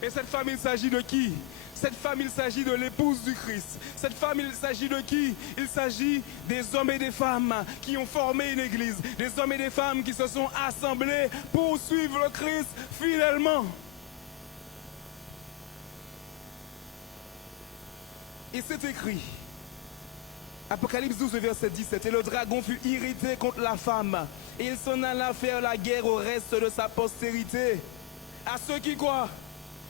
Et cette femme, il s'agit de qui? Cette femme, il s'agit de l'épouse du Christ. Cette femme, il s'agit de qui? Il s'agit des hommes et des femmes qui ont formé une église. Des hommes et des femmes qui se sont assemblés pour suivre le Christ fidèlement. Et c'est écrit, Apocalypse 12, verset 17, « Et le dragon fut irrité contre la femme, et il s'en alla faire la guerre au reste de sa postérité. » À ceux qui quoi?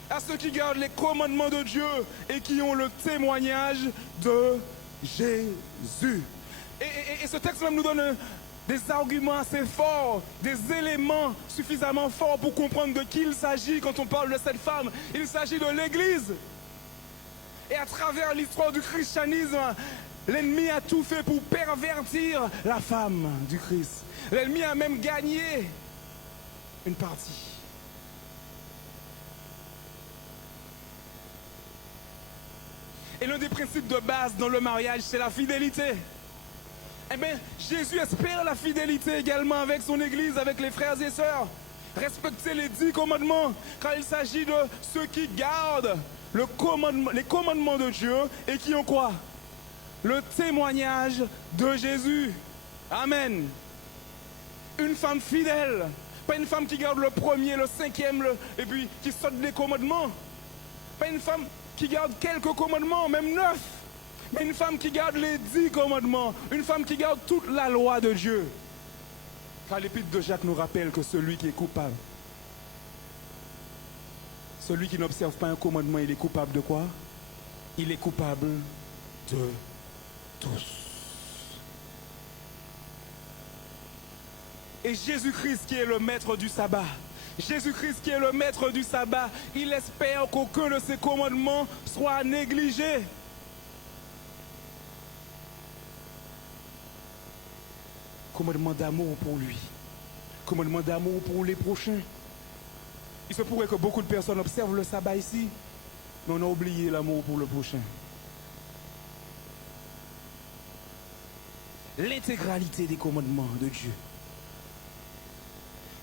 À ceux qui gardent les commandements de Dieu et qui ont le témoignage de Jésus. Et ce texte même nous donne des arguments assez forts, des éléments suffisamment forts pour comprendre de qui il s'agit quand on parle de cette femme. Il s'agit de l'Église. Et à travers l'histoire du christianisme, l'ennemi a tout fait pour pervertir la femme du Christ. L'ennemi a même gagné une partie. Et l'un des principes de base dans le mariage, c'est la fidélité. Eh bien, Jésus espère la fidélité également avec son Église, avec les frères et sœurs. Respecter les 10 commandements, quand il s'agit de ceux qui gardent les commandements de Dieu et qui ont quoi? Le témoignage de Jésus. Amen. Une femme fidèle, pas une femme qui garde le premier, le 5e, et puis qui saute les commandements. Pas une femme qui garde quelques commandements, même 9. Mais une femme qui garde les 10 commandements. Une femme qui garde toute la loi de Dieu. Car l'épître de Jacques nous rappelle que celui qui est coupable, celui qui n'observe pas un commandement, il est coupable de quoi? Il est coupable de tous. Et Jésus-Christ qui est le maître du sabbat, Jésus-Christ qui est le maître du sabbat, il espère qu'aucun de ses commandements soit négligé. Commandement d'amour pour lui, commandement d'amour pour les prochains. Il se pourrait que beaucoup de personnes observent le sabbat ici, mais on a oublié l'amour pour le prochain. L'intégralité des commandements de Dieu.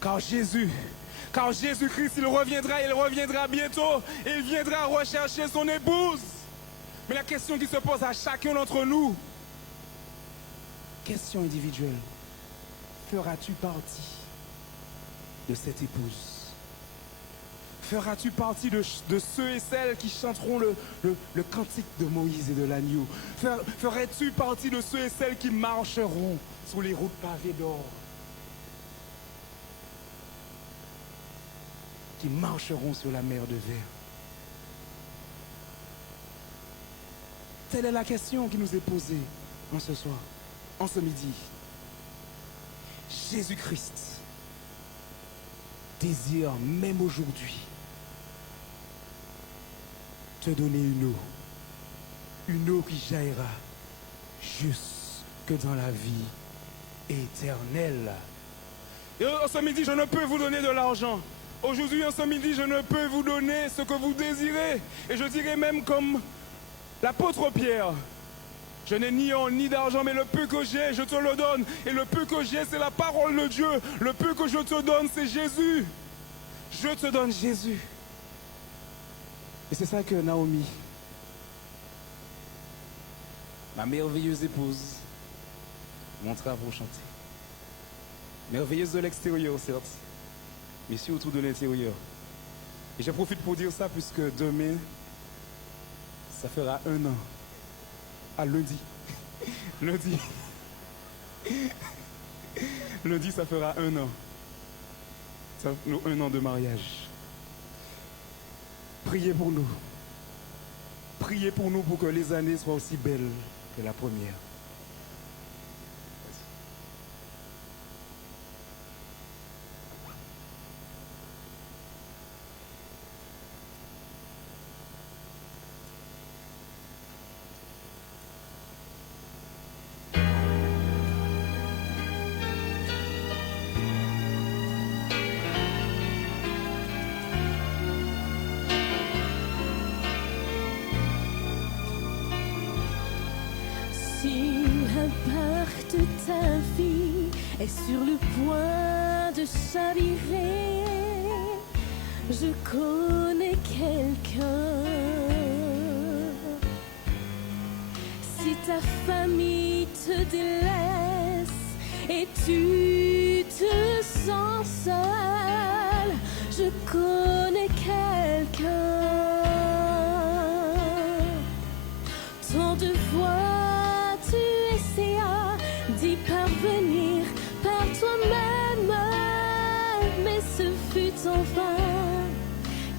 Car Jésus-Christ, il reviendra bientôt, et il viendra rechercher son épouse. Mais la question qui se pose à chacun d'entre nous, question individuelle, feras-tu partie de cette épouse? Feras-tu partie de ceux et celles qui chanteront le cantique de Moïse et de l'agneau? Ferais-tu partie de ceux et celles qui marcheront sur les routes pavées d'or? Qui marcheront sur la mer de verre? Telle est la question qui nous est posée en ce soir, en ce midi. Jésus-Christ désire même aujourd'hui te donner une eau qui jaillira jusque dans la vie éternelle. Et en ce midi, je ne peux vous donner de l'argent. Aujourd'hui, en ce midi, je ne peux vous donner ce que vous désirez. Et je dirais même comme l'apôtre Pierre, je n'ai ni or ni d'argent, mais le peu que j'ai, je te le donne. Et le peu que j'ai, c'est la parole de Dieu. Le peu que je te donne, c'est Jésus. Je te donne Jésus. Et c'est ça que Naomi, ma merveilleuse épouse, montra pour chanter. Merveilleuse de l'extérieur, certes, mais surtout de l'intérieur. Et je profite pour dire ça puisque demain, ça fera 1 an. À lundi. Lundi. Lundi, ça fera 1 an. Ça, 1 an de mariage. Priez pour nous. Priez pour nous pour que les années soient aussi belles que la première. Si la barque de ta vie est sur le point de chavirer, je connais quelqu'un. Si ta famille te délaisse et tu te sens seul, je connais quelqu'un. Tant de fois tu essayas d'y parvenir par toi-même, mais ce fut en vain,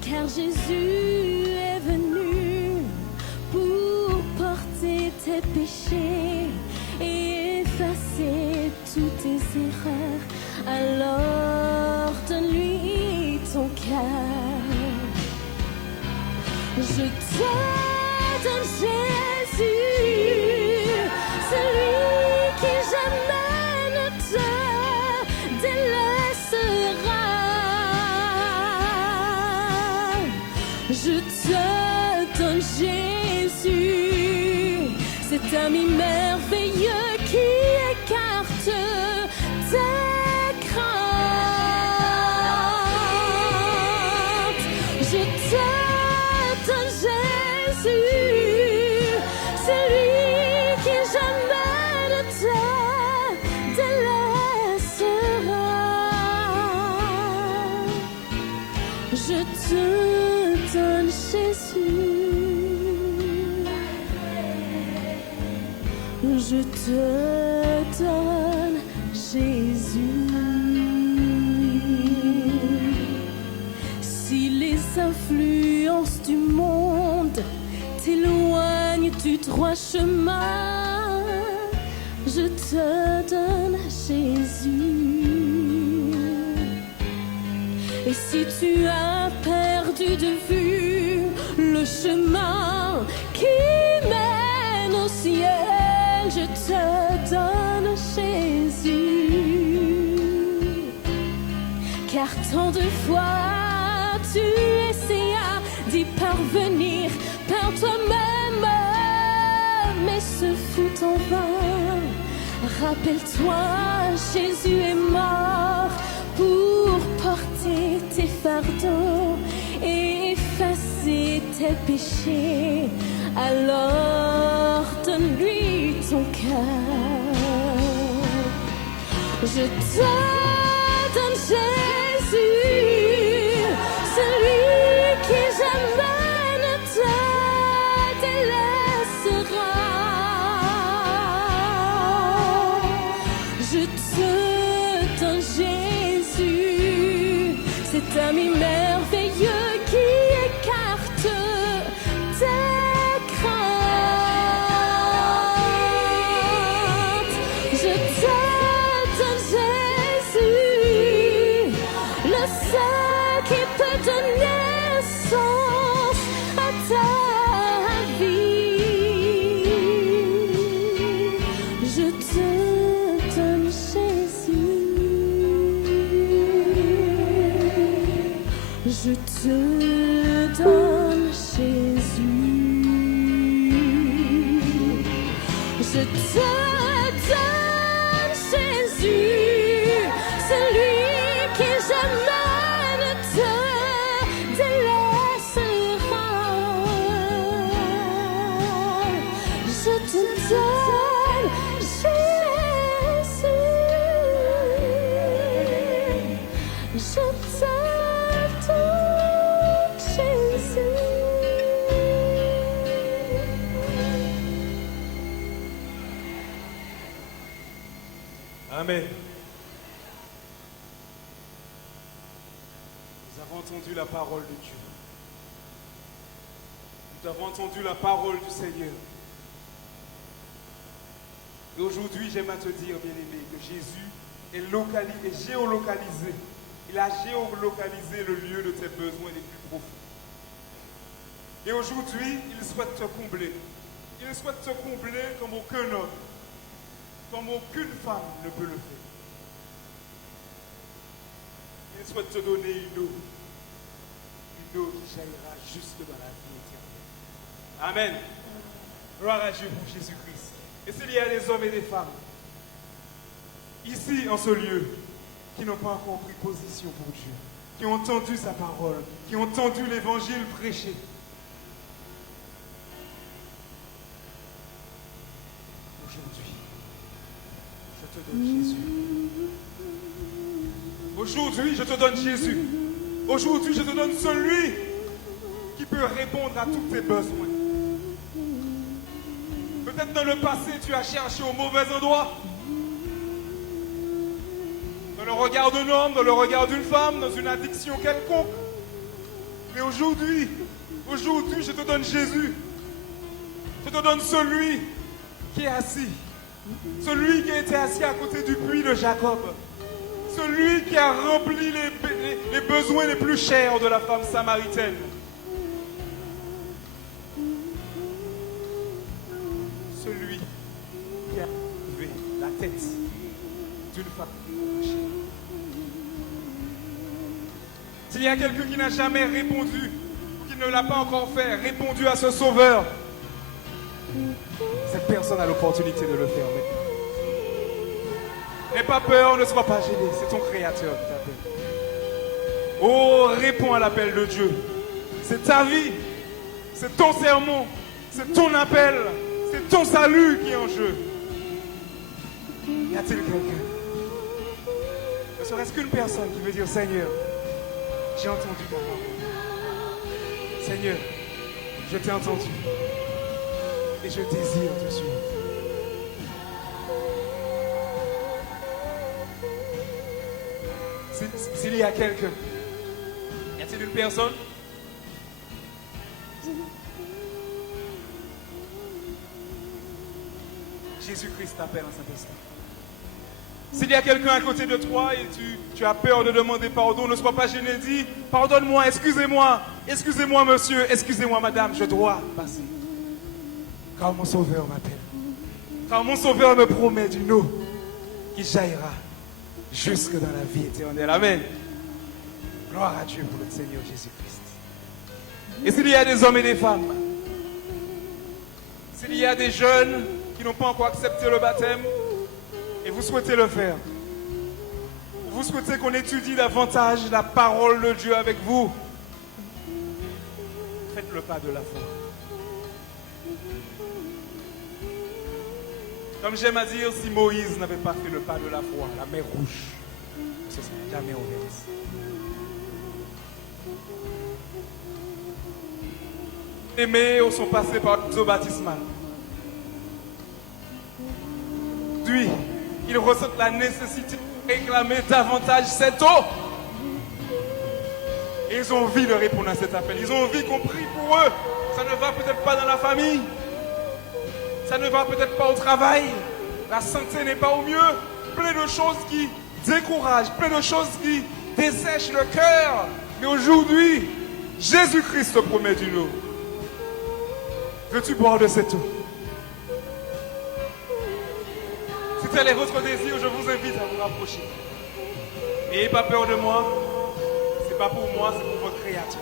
car Jésus est venu pour porter tes péchés et effacer toutes tes erreurs. Alors donne-lui ton cœur. Je te donne Jésus, celui qui jamais ne te délaissera. Je te donne Jésus, cet ami merveilleux qui écarte tes craintes. Je te donne Jésus, celui qui jamais ne te délaissera. Je te donne Jésus. Je te donne Jésus. Si les influences du monde t'éloignent du droit chemin, je te donne Jésus. Et si tu as perdu de vue le chemin qui mène au ciel, je te donne Jésus. Car tant de fois tu essayas d'y parvenir par toi-même, mais ce fut en vain. Rappelle-toi, Jésus est mort pour porter tes fardeaux et effacer tes péchés. Alors donne-lui ton cœur. Je te donne Jésus, celui qui jamais ne te délaissera. Je te donne Jésus, cet ami merveilleux qui écarte tes craintes. Je te donne Jésus, le seul donne Jésus, celui qui jamais ne te délaissera. Je te donne Jésus, je te donne Jésus. Amen. Nous avons entendu la parole de Dieu. Nous avons entendu la parole du Seigneur. Et aujourd'hui, j'aime à te dire, bien-aimé, que Jésus est géolocalisé. Il a géolocalisé le lieu de tes besoins les plus profonds. Et aujourd'hui, il souhaite te combler. Il souhaite te combler comme aucun homme, comme aucune femme ne peut le faire. Il souhaite te donner une eau qui jaillira jusque dans la vie éternelle. Amen. Gloire à Dieu pour Jésus-Christ. Et s'il y a des hommes et des femmes, ici en ce lieu, qui n'ont pas encore pris position pour Dieu, qui ont entendu sa parole, qui ont entendu l'évangile prêché, aujourd'hui, je te donne Jésus. Aujourd'hui, je te donne Jésus. Aujourd'hui, je te donne celui qui peut répondre à tous tes besoins. Peut-être dans le passé, tu as cherché au mauvais endroit. Dans le regard d'un homme, dans le regard d'une femme, dans une addiction quelconque. Mais aujourd'hui, je te donne Jésus. Je te donne celui qui est assis. Celui qui était assis à côté du puits de Jacob. Celui qui a rempli les besoins les plus chers de la femme samaritaine. Celui qui a levé la tête d'une femme. S'il y a quelqu'un qui n'a jamais répondu, ou qui ne l'a pas encore fait, répondu à ce sauveur, cette personne a l'opportunité de le faire maintenant. N'aie pas peur, ne sois pas gêné, c'est ton Créateur qui t'appelle. Oh, réponds à l'appel de Dieu. C'est ta vie, c'est ton sermon, c'est ton appel, c'est ton salut qui est en jeu. Y a-t-il quelqu'un? Ne serait-ce qu'une personne qui veut dire, Seigneur, j'ai entendu ta parole. Seigneur, je t'ai entendu et je désire te suivre. S'il y a quelqu'un, y a-t-il une personne? Jésus-Christ t'appelle en cet instant. S'il y a quelqu'un à côté de toi et tu as peur de demander pardon, ne sois pas gêné, dis pardonne-moi, excusez-moi monsieur, excusez-moi madame, je dois passer. Car mon Sauveur m'appelle. Car mon Sauveur me promet d'une eau qui jaillira jusque dans la vie éternelle. Amen. Gloire à Dieu pour notre Seigneur Jésus-Christ. Et s'il y a des hommes et des femmes, s'il y a des jeunes qui n'ont pas encore accepté le baptême, et vous souhaitez le faire, vous souhaitez qu'on étudie davantage la parole de Dieu avec vous, faites le pas de la foi. Comme j'aime à dire, si Moïse n'avait pas fait le pas de la foi, la mer rouge ne se serait jamais ouverte. Aimés sont passés par l'eau baptismale. Puis, ils ressentent la nécessité de réclamer davantage cette eau. Et ils ont envie de répondre à cet appel. Ils ont envie qu'on prie pour eux. Ça ne va peut-être pas dans la famille. Ça ne va peut-être pas au travail. La santé n'est pas au mieux. Plein de choses qui découragent, plein de choses qui dessèchent le cœur. Mais aujourd'hui, Jésus-Christ te promet d'une eau. Veux-tu boire de cette eau? Si tel est votre désir, je vous invite à vous rapprocher. N'ayez pas peur de moi. C'est pas pour moi, c'est pour votre Créateur.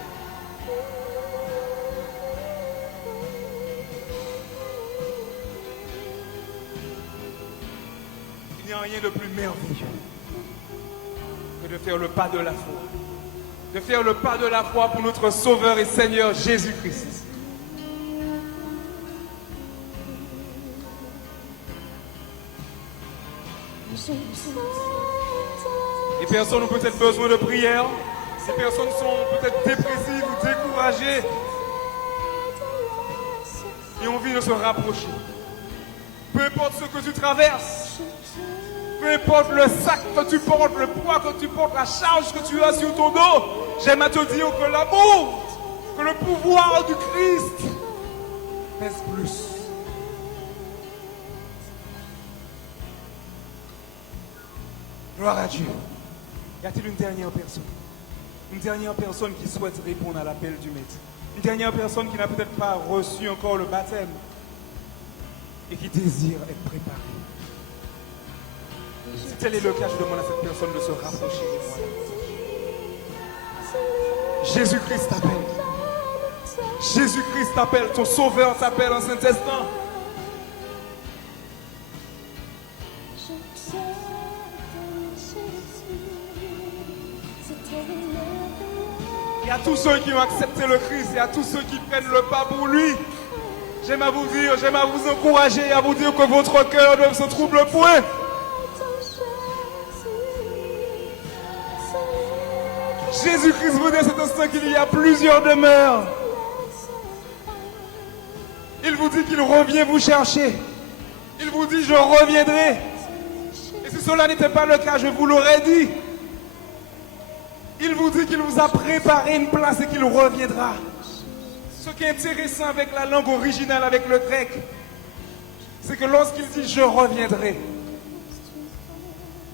rien de plus merveilleux que de faire le pas de la foi. De faire le pas de la foi pour notre Sauveur et Seigneur Jésus-Christ. Les personnes ont peut-être besoin de prière. Ces personnes sont peut-être dépressives ou découragées et ont envie de se rapprocher. Peu importe ce que tu traverses, peu importe le sac que tu portes, le poids que tu portes, la charge que tu as sur ton dos, j'aime à te dire que l'amour, que le pouvoir du Christ pèse plus. Gloire à Dieu. Y a-t-il une dernière personne? Une dernière personne qui souhaite répondre à l'appel du Maître? Une dernière personne qui n'a peut-être pas reçu encore le baptême et qui désire être préparée? Si tel est le cas, je demande à cette personne de se rapprocher de moi. Jésus-Christ t'appelle. Jésus-Christ t'appelle. Ton Sauveur t'appelle en cet instant. Et à tous ceux qui ont accepté le Christ et à tous ceux qui prennent le pas pour lui, j'aime à vous dire, j'aime à vous encourager, à vous dire que votre cœur ne se trouble point. Jésus-Christ vous dit à cet instant qu'il y a plusieurs demeures. Il vous dit qu'il revient vous chercher. Il vous dit je reviendrai. Et si cela n'était pas le cas, je vous l'aurais dit. Il vous dit qu'il vous a préparé une place et qu'il reviendra. Ce qui est intéressant avec la langue originale, avec le grec, c'est que lorsqu'il dit « je reviendrai »,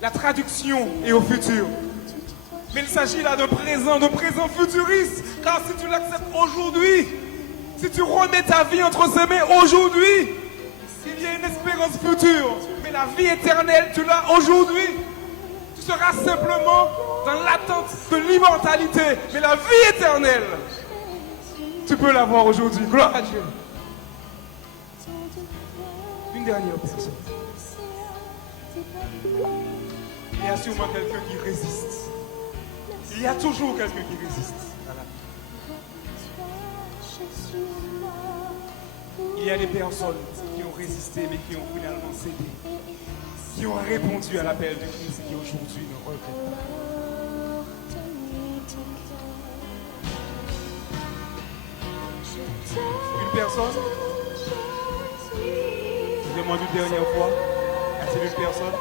la traduction est au futur. Mais il s'agit là de présent futuriste. Car si tu l'acceptes aujourd'hui, si tu remets ta vie entre ses mains aujourd'hui, il y a une espérance future. Mais la vie éternelle, tu l'as aujourd'hui. Tu seras simplement dans l'attente de l'immortalité. Mais la vie éternelle, tu peux l'avoir aujourd'hui. Gloire à Dieu. Une dernière personne. Il y a sûrement quelqu'un qui résiste. Il y a toujours quelqu'un qui résiste à la vie. Il y a des personnes qui ont résisté mais qui ont finalement cédé. Qui ont répondu à l'appel de Christ et qui aujourd'hui ne regrettent pas. Une personne? Je demande une dernière fois. A-t-il une personne?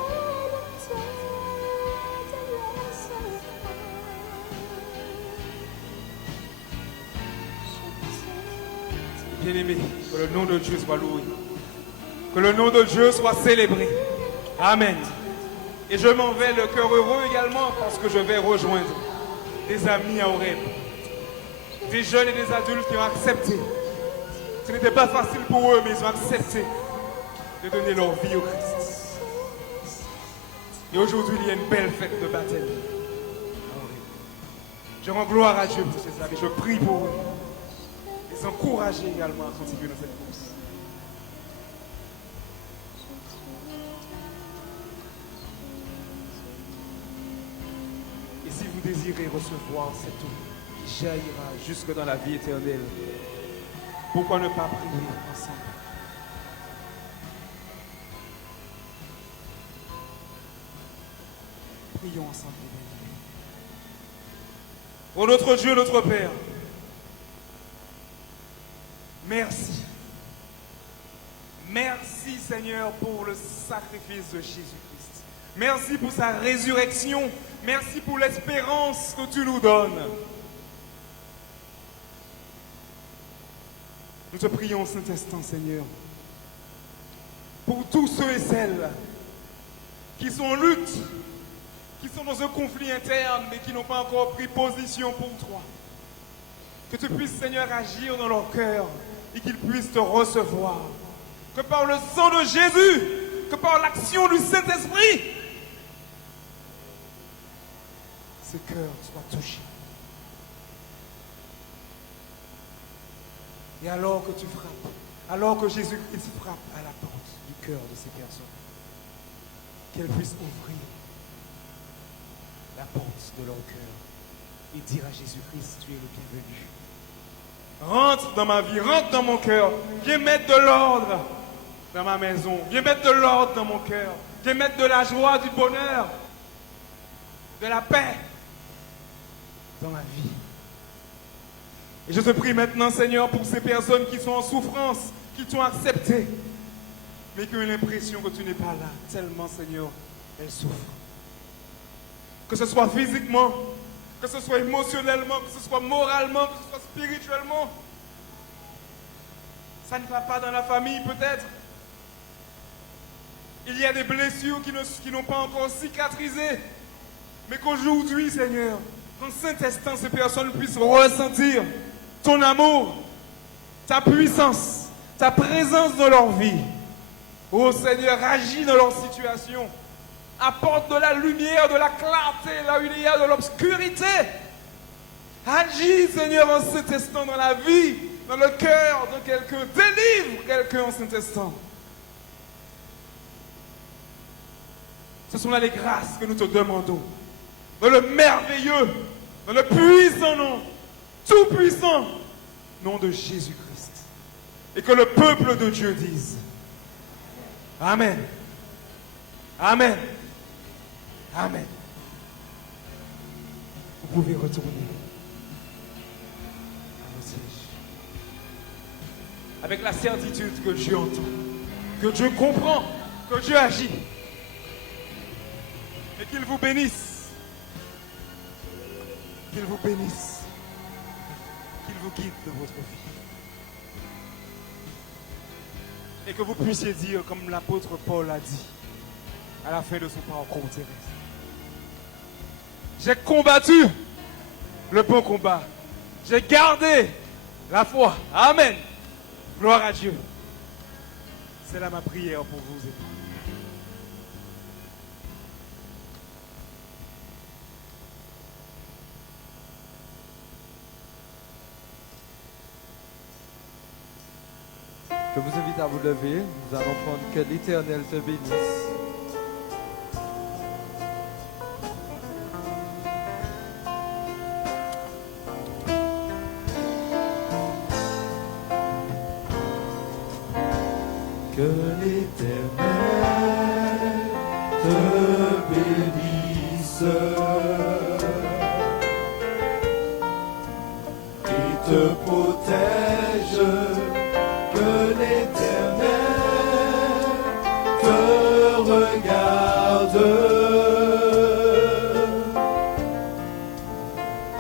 Bien-aimé, que le nom de Dieu soit loué. Que le nom de Dieu soit célébré. Amen. Et je m'en vais le cœur heureux également parce que je vais rejoindre des amis à Horeb. Des jeunes et des adultes qui ont accepté. Ce n'était pas facile pour eux, mais ils ont accepté de donner leur vie au Christ. Et aujourd'hui, il y a une belle fête de baptême. Je rends gloire à Dieu pour ces amis. Je prie pour eux. Les encourager également à continuer dans cette course. Et si vous désirez recevoir cette eau qui jaillira jusque dans la vie éternelle, pourquoi ne pas prier ensemble? Prions ensemble. Ô notre Dieu, notre Père, merci. Merci Seigneur pour le sacrifice de Jésus-Christ. Merci pour sa résurrection. Merci pour l'espérance que tu nous donnes. Nous te prions cet instant, Seigneur, pour tous ceux et celles qui sont en lutte, qui sont dans un conflit interne, mais qui n'ont pas encore pris position pour toi. Que tu puisses, Seigneur, agir dans leur cœur et qu'ils puissent te recevoir. Que par le sang de Jésus, que par l'action du Saint-Esprit, ces cœurs soient touchés. Et alors que tu frappes, alors que Jésus-Christ frappe à la porte du cœur de ces personnes, qu'elles puissent ouvrir la porte de leur cœur et dire à Jésus-Christ, tu es le bienvenu. Rentre dans ma vie, rentre dans mon cœur. Viens mettre de l'ordre dans ma maison. Viens mettre de l'ordre dans mon cœur. Viens mettre de la joie, du bonheur, de la paix dans ma vie. Et je te prie maintenant, Seigneur, pour ces personnes qui sont en souffrance, qui t'ont accepté, mais qui ont l'impression que tu n'es pas là. Tellement, Seigneur, elles souffrent. Que ce soit physiquement, que ce soit émotionnellement, que ce soit moralement, que ce soit spirituellement. Ça ne va pas dans la famille peut-être. Il y a des blessures qui n'ont pas encore cicatrisé. Mais qu'aujourd'hui, Seigneur, dans Saint-Instant, ces personnes puissent ressentir ton amour, ta puissance, ta présence dans leur vie. Oh Seigneur, agis dans leur situation. Apporte de la lumière, de la clarté là où il y a de l'obscurité. Agis, Seigneur, en cet instant dans la vie, dans le cœur de quelqu'un. Délivre quelqu'un en cet instant. Ce sont là les grâces que nous te demandons. Dans le merveilleux, dans le puissant nom, tout puissant nom de Jésus-Christ. Et que le peuple de Dieu dise Amen. Amen. Amen. Vous pouvez retourner à vos sièges. Avec la certitude que Dieu entend, que Dieu comprend, que Dieu agit. Et qu'il vous bénisse. Qu'il vous bénisse. Qu'il vous guide dans votre vie. Et que vous puissiez dire, comme l'apôtre Paul a dit, à la fin de son parcours terrestre. J'ai combattu le bon combat. J'ai gardé la foi. Amen. Gloire à Dieu. C'est là ma prière pour vous aider. Je vous invite à vous lever. Nous allons prendre que l'Éternel te bénisse. Que l'Éternel te bénisse et te protège. Que l'Éternel te regarde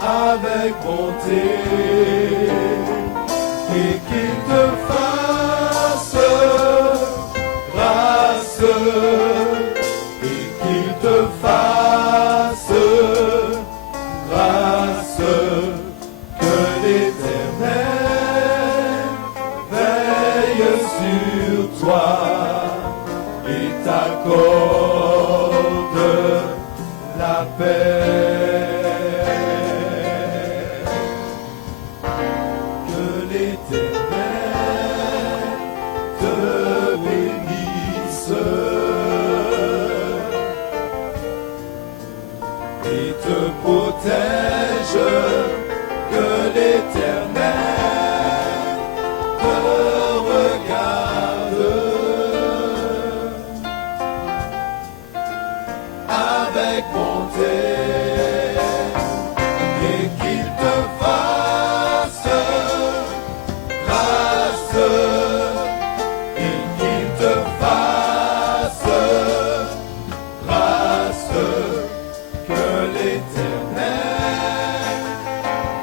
avec bonté et qu'il te fasse grâce et qu'il te fasse grâce. Que l'Éternel veille sur toi et t'accorde la paix. Que l'Éternel te bénisse et te protège. Que l'Éternel te regarde avec bonté et qu'il te fasse grâce et qu'il te fasse grâce. Que l'Éternel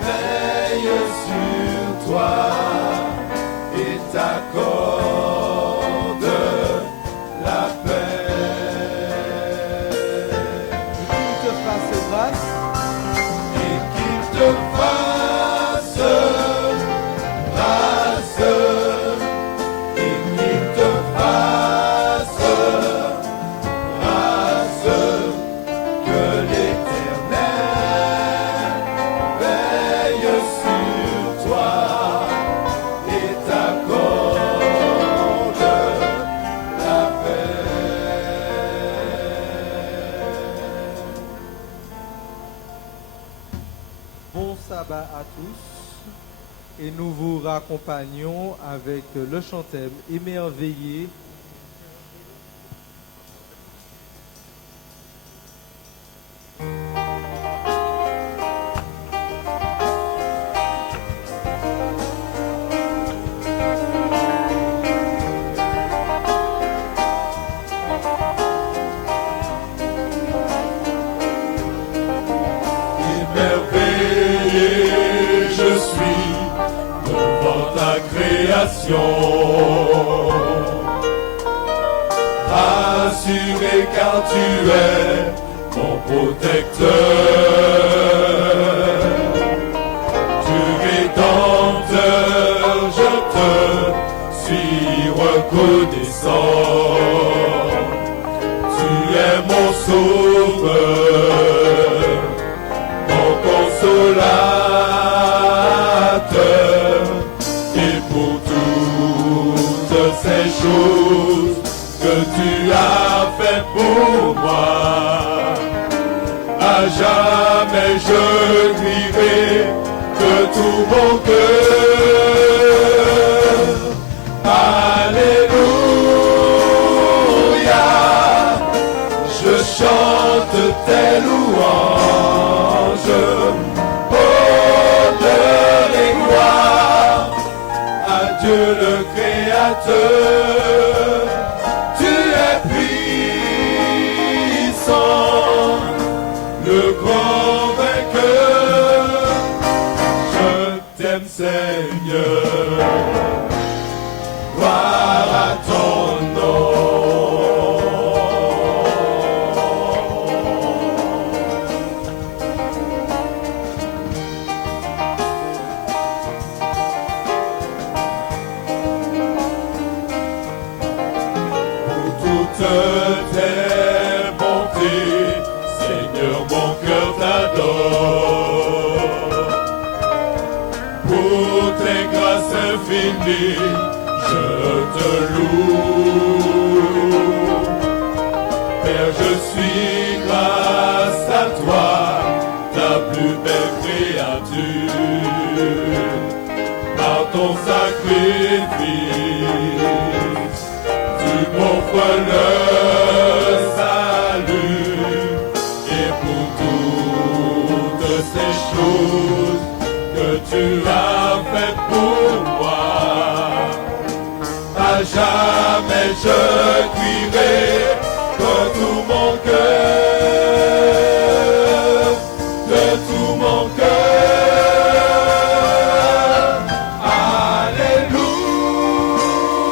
veille sur toi et t'accorde la paix. Qu'il te fasse grâce et qu'il te fasse grâce et qu'il te fasse grâce. Que l'Éternel veille sur toi et t'accorde tous et nous vous raccompagnons avec le chantème émerveillé. Rassuré car tu es mon protecteur, tu rédempteur, je te suis reconnaissant. Tu es mon sauveur, mon consolateur, et pour toutes ces choses que tu as fait pour moi, à jamais je crierai de tout mon cœur. Alléluia, je chante tes louanges, honneur et gloire à Dieu le Créateur. Seigneur, gloire à ton nom. Pour toutes tes bontés, Seigneur, mon cœur t'adore. Pour tes grâces infinies, je te loue. Père, je suis grâce à toi, ta plus belle créature. Par ton sacrifice, tu m'offres le salut. Et pour toutes ces choses que tu as fait pour moi, à jamais je crierai de tout mon cœur, de tout mon cœur.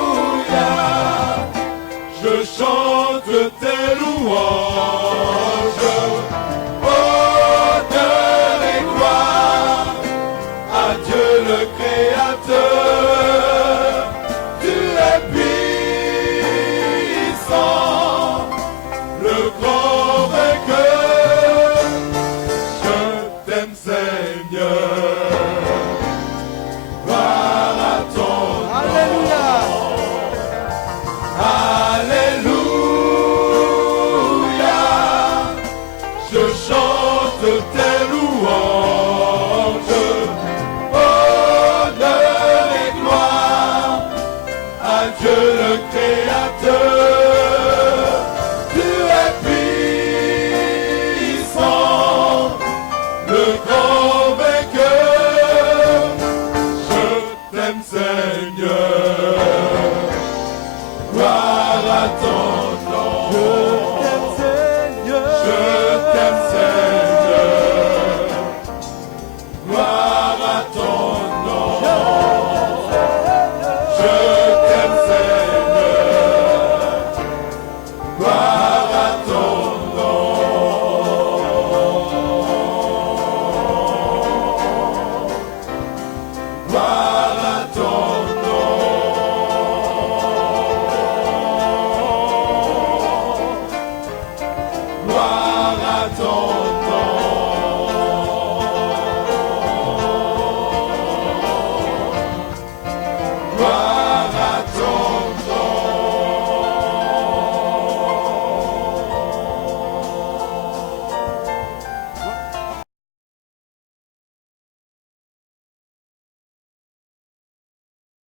Alléluia, je chante tes louanges, honneur et gloire à Dieu le Créateur. Tu es puissant, le grand vainqueur. Je t'aime Seigneur, gloire à ton nom. Alléluia. Alléluia, je chante tes louanges, honneur et gloire à Dieu le Créateur.